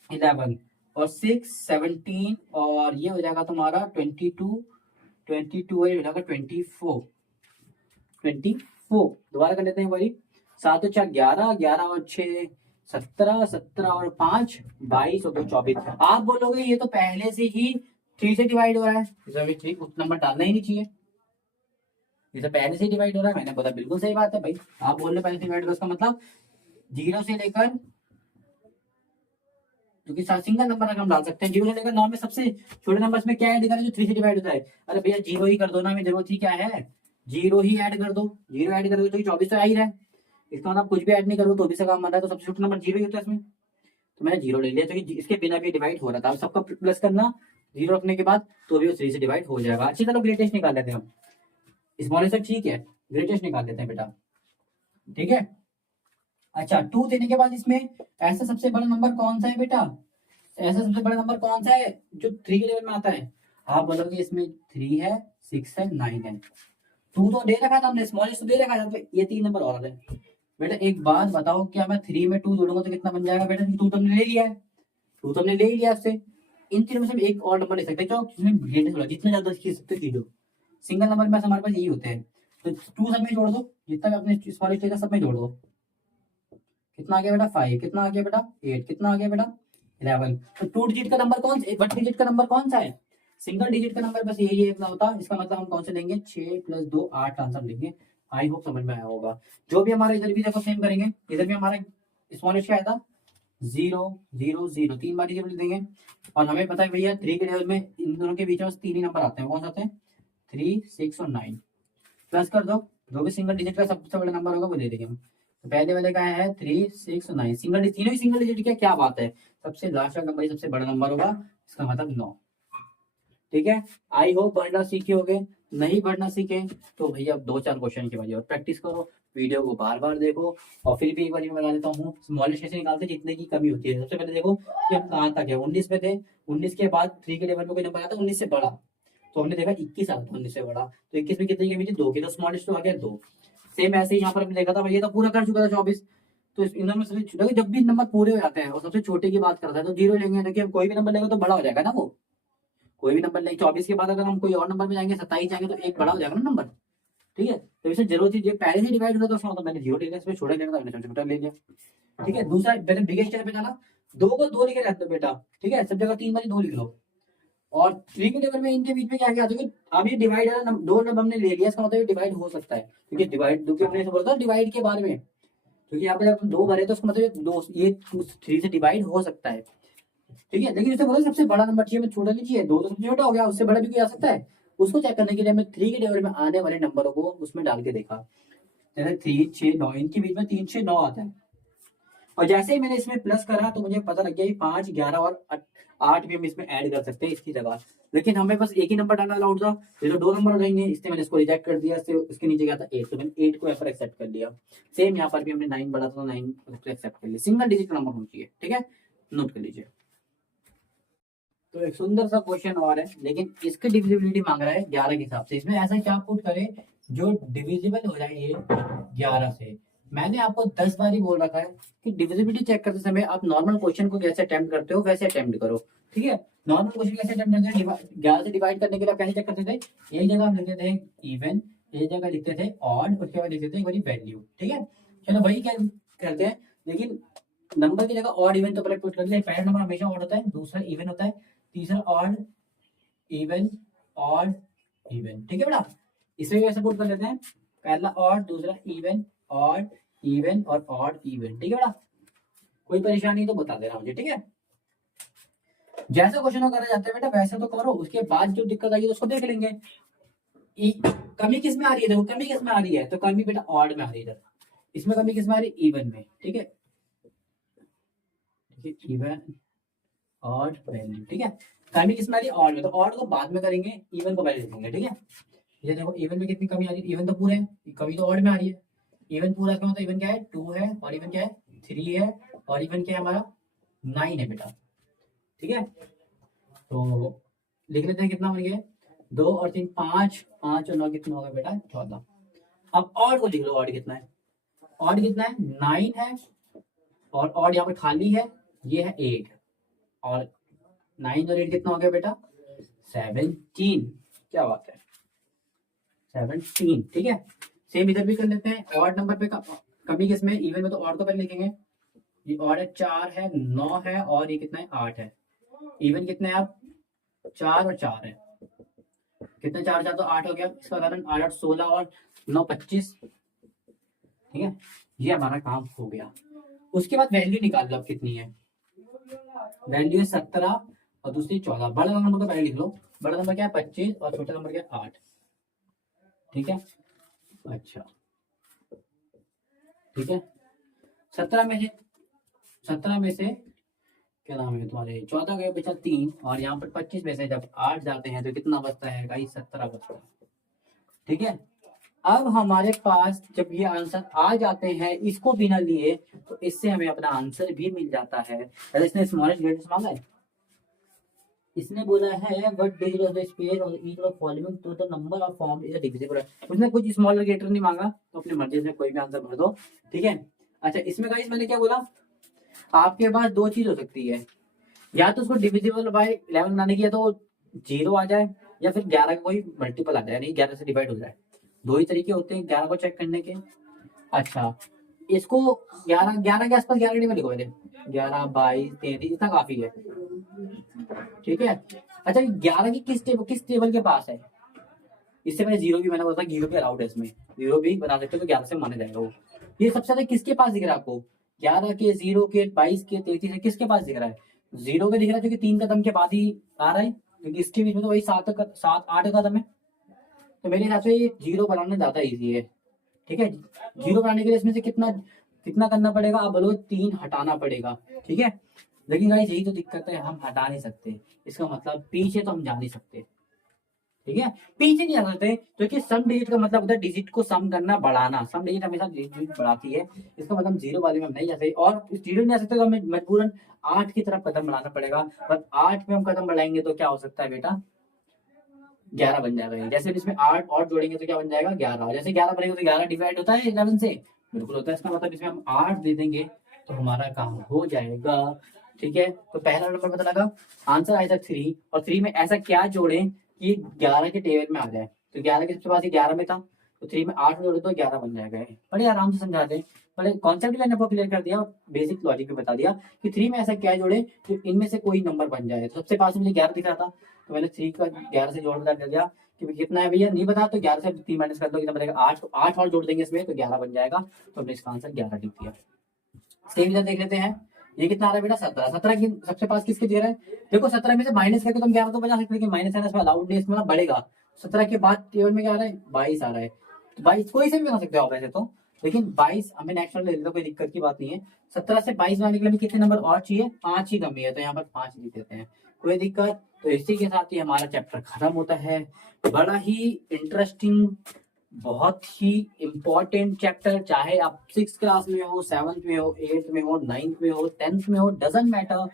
11 और 6 17 और ये हो जाएगा तुम्हारा 22 22 है, हो जाएगा 24। दोबारा कर लेते हैं भाई, 7 और 4 11, 11 और 6 17, 17 और 5 22 और 2 24। आप बोलोगे ये तो पहले से ही 3 से डिवाइड हो रहा है, इसे नंबर डालना ही नहीं चाहिए, ये तो पहले से ही डिवाइड हो रहा है। मैंने बोला बिल्कुल सही बात है भाई, आप बोल रहे पहले से डिवाइड हो, उसका मतलब 0 से लेकर, क्योंकि सिंगल नंबर अगर हम डाल सकते हैं 0 से लेकर 9 में सबसे छोटे नंबर में क्या ऐड करें जो 3 से डिवाइड होता है। अरे भैया 0 ही कर दो ना, हमें जरूरत ही क्या है, 0 ही ऐड कर दो। 0 ऐड करोगे तो 24 तो आ ही रहा है, इसका मतलब कुछ भी ऐड नहीं करो तो भी से काम बन रहा है, तो सबसे छोटा नंबर 0 ही होता है इसमें। तो मैंने 0 ले लिया, तो इसके बिना भी डिवाइड हो रहा था। सबका प्लस करना 0 रखने के बाद, तो भी वो 3 से डिवाइड हो जाएगा। अच्छी चलो ग्रेटेस्ट निकाल लेते हैं हम, स्मॉलेस्ट से ठीक है, ग्रेटेस्ट निकाल लेते हैं बेटा। ठीक है, अच्छा 2 देने के बाद इसमें ऐसा सबसे बड़ा नंबर कौन सा है बेटा, ऐसा सबसे बड़ा नंबर कौन सा है जो 3 के लेवल में आता है। आप बोलोगे इसमें 3 है 6 है 9 है, 2 तो दे रखा था हमने, स्मॉलेस्ट तो दे रखा था, तो ये 3 नंबर और है। बेटा एक बात बताओ, क्या मैं 3 में 2 जोड़ूंगा तो कितना बन जाएगा बेटा, 2 तो हमने ले लिया है, 2 तो हमने ले ही लिया उससे। इन तीनों में से एक और नंबर ले सकते हैं, जितने ज्यादा खींच सकते खींचो। सिंगल नंबर में हमारे पास यही होते हैं, तो 2 सब में जोड़ दो, जितना भी अपने स्मॉलेस्ट लेगा सब में जोड़ दो। कितना आ गया बेटा 5, कितना आ गया बेटा 8, कितना आ गया बेटा 11। तो 2 डिजिट का नंबर कौन सा, 1 डिजिट का नंबर कौन सा है, सिंगल डिजिट का नंबर बस यही एक ना होता, इसका मतलब हम कौन से लेंगे, 6 + 2 8 आंसर लेंगे। आई होप समझ में आया होगा। जो भी हमारा इधर भी देखो सेम करेंगे, इधर भी हमारा स्मॉलेस्ट क्या आया था, 0 0 0, 3 बार डिजिट देंगे। और हमें पता है भैया 3 के टेबल में इन दोनों के बीच में बस 3 ही नंबर आते हैं, कौन से आते हैं, 3 6 और 9। प्लस कर दो, जो भी सिंगल डिजिट का सबसे बड़ा नंबर होगा वो ले लेंगे हम। तो पहले वाले का है 3 6 9, सिंगल, तीनों ही सिंगल डिजिट, क्या बात है, सबसे लास्ट का नंबर ही सबसे बड़ा नंबर होगा, इसका मतलब 9। ठीक है, आई होप पढ़ना सीखे होगे। नहीं पढ़ना सीखे तो भैया 2-4 क्वेश्चन की वजह और प्रैक्टिस करो, वीडियो को बार बार देखो। और फिर भी एक बार मैं बता देता हूँ, स्मॉलेस्ट कैसे निकालते हैं, जितने की कमी होती है। सबसे पहले देखो कि हम कहाँ तक है, 19 पे थे, 19 के बाद 3 के टेबल में कोई नंबर आता है 19 से बड़ा, तो हमने देखा 21 आता है 19 से बड़ा, तो 21 में कितनी कमी थी, 2 की, तो स्मॉलेस्ट तो आ गया 2। सेम ऐसे ही यहाँ पर हमने देखा था भैया, तो पूरा कर चुका था 24। तो इन दोनों में सबसे छोटा, जब भी नंबर पूरे हो जाते हैं और सबसे छोटे की बात करता है तो 0 लेंगे, देखिए कोई भी नंबर लेंगे तो बड़ा हो जाएगा ना वो, कोई भी नंबर नहीं। 24 के बाद अगर हम कोई और नंबर में जाएंगे, 27 जाएंगे, तो एक बड़ा हो जाएगा ना नंबर। ठीक है, तो इसे जरूरत थी, पहले से डिवाइड होता, तो उसका मतलब मैंने 0 ले लिया, इसमें छोटा लेना था, मैंने छोटा ले लिया। ठीक है, दूसरा मैंने बिगेस्ट पे डाला, 2 को 2 लिखे रहते हो बेटा। ठीक है, सब जगह 3 वाली 2 लिख लो। और 3 के टेबल में इनके बीच में क्या क्या, क्योंकि अब ये डिवाइड है, 2 नंबर हमने ले लिया, इसका मतलब डिवाइड हो सकता है, क्योंकि डिवाइड, क्योंकि हमने बोला था डिवाइड के बारे में, क्योंकि यहाँ पे जब 2 भरे तो उसका मतलब 2, ये 3 से डिवाइड हो सकता है। ठीक है, लेकिन इसे बोला सबसे बड़ा नंबर चाहिए, मैं छोटा नहीं चाहिए, 2 तो सबसे छोटा हो गया, उससे बड़ा भी कोई आ सकता है। उसको चेक करने के लिए मैं 3 के टेबल में आने वाले नंबरों को उसमें डाल के देखा, जैसे 3 6 9, इनके बीच में 3 6 9 आता है। और जैसे ही मैंने इसमें प्लस करा तो मुझे पता लग गया कि 5 11 और 8 भी हम इसमें ऐड कर सकते हैं इसकी जगह। लेकिन हमें बस एक ही नंबर डालना अलाउड था, ये तो 2 नंबर हो जाएंगे, इसलिए मैंने इसको रिजेक्ट कर दिया। इसके नीचे क्या था 8, तो मैंने 8 को यहाँ पर एक्सेप्ट कर लिया। सेम यहाँ पर भी हमने 9 बढ़ा था, तो 9 को एक्सेप्ट कर लिया। सिंगल डिजिट नंबर होना चाहिए। ठीक है, नोट कर लीजिए। तो एक सुंदर सा क्वेश्चन और है, लेकिन इसकी डिविजिबिलिटी मांग रहा है 11 के हिसाब से। इसमें ऐसा क्या पुट करे जो डिविजिबल हो जाए ये 11 से। मैंने आपको 10 बार ही बोल रखा है कि डिविजिबिलिटी चेक करते समय आप नॉर्मल क्वेश्चन को कैसे अटेम्प्ट करते हो वैसे अटेम्प्ट करो। ठीक है, नॉर्मल क्वेश्चन कैसे अटेम्प्ट करते हैं, 11 से डिवाइड करने के लिए आप कैसे चेक करते थे, एक जगह हम लिखते थे इवन, एक जगह लिखते थे ऑड, उसके बाद लिखते थे एक बार वैल्यू। ठीक है, चलो वही क्या करते हैं, लेकिन नंबर की जगह ऑड इवन तो पहले पुट कर ले। पहला नंबर हमेशा ऑड होता है, दूसरा इवन होता है, तीसरा ऑड इवन ऑड इवन। ठीक है बेटा, इसे कैसे पुट कर लेते हैं, पहला ऑड, दूसरा इवन ऑड इवन और ऑड इवन। ठीक है बेटा, कोई परेशानी तो बता देना मुझे। ठीक है, जैसा क्वेश्चन करा जाता है बेटा वैसे तो करो, उसके बाद जो दिक्कत आएगी तो उसको देख लेंगे। कमी किस में आ रही है, देखो कमी किस में आ रही है, तो कमी बेटा ऑड में आ रही है इधर, इसमें कमी किस में आ रही है, इवन में। ठीक है, इवन ऑड वैल्यू। ठीक है, कमी किस में आ रही है, ऑड में, तो ऑड को बाद में करेंगे, इवन को पहले लिखेंगे। ठीक है, ये देखो इवन में कितनी कमी आ रही है, इवन तो पूरे है, कमी तो ऑड में आ रही है। इवन पूरा का मतलब इवन क्या है 2 है, और इवन क्या है 3 है, और इवन क्या है हमारा 9 है बेटा। ठीक है, तो लिख लेते हैं कितना बन गया, 2 और 3 5, 5 और 9 कितना होगा बेटा 14। अब ऑड को लिख लो, ऑड कितना है, ऑड कितना है 9 है, और ऑड यहाँ पे खाली है, ये है 8, और 9 और 8 कितना हो गया बेटा 17। क्या बात है 17। ठीक है, सेम इधर भी कर लेते हैं, ऑड नंबर पे कमी किसमें, इवन में, तो ऑड को पहले लिखेंगे। ये ऑड है 4 है 9 है, और ये कितना है 8 है। इवन कितने हैं आप 4 और 4 है, कितने 4 4 तो 8 हो गया, इसका कारण 8 8 16 और 9 25। ठीक है, ये हमारा काम हो गया। उसके बाद वैल्यू निकाल लो, अब कितनी है, वैल्यू है 17 और दूसरी 14। बड़ा नंबर तो पहले लिख लो, बड़ा नंबर क्या है 25 और छोटा नंबर क्या है 8। ठीक है, अच्छा ठीक है, 17 में से क्या नाम है तुम्हारे 14 गए बचा 3, और यहाँ पर 25 में से जब 8 जाते हैं तो कितना बचता है गाइस 17 बचता है। ठीक है, अब हमारे पास जब ये आंसर आ जाते हैं इसको बिना लिए, तो इससे हमें अपना आंसर भी मिल जाता है। अगर इसने स्मॉलेस्ट ग्रेटेस्ट मांगा है, इसने बोला है what digit of the space और each of following to the number of form is divisible. उसने कुछ स्मॉलर ग्रेटर नहीं मांगा, तो अपनी मर्जी से कोई भी आंसर भर दो। ठीक है, अच्छा इसमें गाइस मैंने क्या बोला, आपके पास 2 चीज हो सकती है, या तो उसको डिविजिबल बाय 11 बनाने की, या तो 0 आ जाए, या फिर 11 का कोई मल्टीपल आ जाए, नहीं 11 से डिवाइड हो जाए। 2 ही तरीके होते हैं 11 को चेक करने के। अच्छा, इसको 11 11 के आसपास 11 टेबल लिखो, पहले 11 22 33 इतना काफी है। ठीक है। अच्छा 11 की किस टेबल के पास है? इससे पहले जीरो भी मैंने बोला था, जीरो भी अलाउड है इसमें, जीरो भी बना सकते हो तो 11 से माना जाएगा वो। ये सबसे ज्यादा किसके पास दिख रहा है आपको? 11 के, 0 के, 22 के, 33 के, किसके पास दिख रहा है? जीरो के दिख रहा है, क्योंकि 3 कदम के बाद ही आ रहा है, क्योंकि इसके बीच में तो वही 7 8 कदम है। तो मेरे हिसाब से ये जीरो बनाना ज्यादा ईजी है। ठीक है, जीरो बनाने के लिए इसमें से कितना कितना करना पड़ेगा? आप बोलोगे 3 हटाना पड़ेगा। ठीक है, लेकिन गाइस यही तो दिक्कत है, हम हटा नहीं सकते। इसका मतलब पीछे तो हम जा नहीं सकते। ठीक है, पीछे नहीं जा सकते, क्योंकि सम डिजिट का मतलब होता है डिजिट को सम करना, बढ़ाना। सम डिजिट हमेशा डिजिट बढ़ाती है, इसका मतलब जीरो वाले में हम नहीं जा सकते, और जीरो नहीं जा सकते तो हमें मजबूरन 8 की तरफ कदम बढ़ाना पड़ेगा। पर 8 में हम कदम बढ़ाएंगे तो क्या हो सकता है बेटा? 11 बन जाएगा। जैसे इसमें 8 और जोड़ेंगे तो क्या बन जाएगा? 11। जैसे 11 बनेगा तो 11 डिवाइड होता है 11 से, बिल्कुल होता है। इसका मतलब इसमें हम 8 दे देंगे तो हमारा काम हो जाएगा। ठीक है, तो पहला नंबर पता लगा, आंसर आया था 3। और 3 में ऐसा क्या जोड़ें कि 11 के टेबल में आ जाए? तो 11 के सबसे पास 11 में था, तो 3 में 8 जोड़े तो 11 बन जाएगा। बड़े आराम से समझा दें, बड़े कॉन्सेप्ट भी मैंने आपको क्लियर कर दिया, बेसिक लॉजिक भी बता दिया कि 3 में ऐसा क्या जोड़े कि इनमें से कोई नंबर बन जाए। तो सबसे पास मुझे 11 दिख रहा था, तो मैंने 3 का 11 से जोड़ कर दिया कि कितना है भैया, नहीं बता तो 11 से 3 माइनस कर दो, कितना बनेगा? 8। तो 8 और जोड़ देंगे इसमें तो 11 बन जाएगा। तो हमने इसका आंसर 11 लिख दिया। सेम इधर देख लेते हैं, ये कितना आ रहा है बेटा? 17। 17 की सबसे पास किसके दे रहा है? देखो 17 में से माइनस करके तुम 11 तो बचा सकते, लेकिन माइनस करना इसमें अलाउड नहीं, इसमें बढ़ेगा। 17 के बाद टेबल में क्या आ रहा है? 22 आ रहा है। तो 22 कोई से भी बना सकते हो आप वैसे तो, लेकिन 22 हमें नेक्स्ट वाले ले लेते, कोई दिक्कत की बात नहीं है। 17 से 22 बनाने के लिए हमें कितने नंबर और चाहिए? 5 ही कमी है, तो यहाँ पर 5 लिख देते हैं, कोई दिक्कत। तो इसी के साथ ही हमारा चैप्टर खत्म होता है। बड़ा ही इंटरेस्टिंग, बहुत ही इंपॉर्टेंट चैप्टर, चाहे आप 6 क्लास में हो, 7th में हो, 8th में हो, 9th में हो, 10th में हो, डजंट मैटर,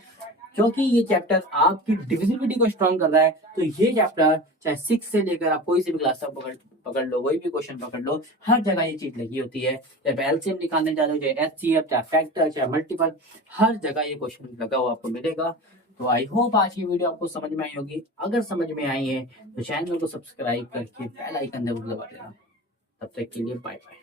क्योंकि ये चैप्टर आपकी डिविजिबिलिटी को स्ट्रॉन्ग कर रहा है। तो ये चैप्टर चाहे 6 से लेकर आप कोई सी भी क्लास तक पकड़ लो, कोई भी क्वेश्चन पकड़ लो, हर जगह ये चीज लगी होती है। चाहे एलसीएम निकालने जा रहे हो, चाहे एचसीएफ, चाहे फैक्टर, चाहे मल्टीपल, हर जगह ये क्वेश्चन लगा हुआ आपको मिलेगा। तो आई होप आज की वीडियो आपको समझ में आई होगी। अगर समझ में आई है तो चैनल को सब्सक्राइब करके बेल आइकन जरूर दबा देना। तब तक के लिए बाय बाय।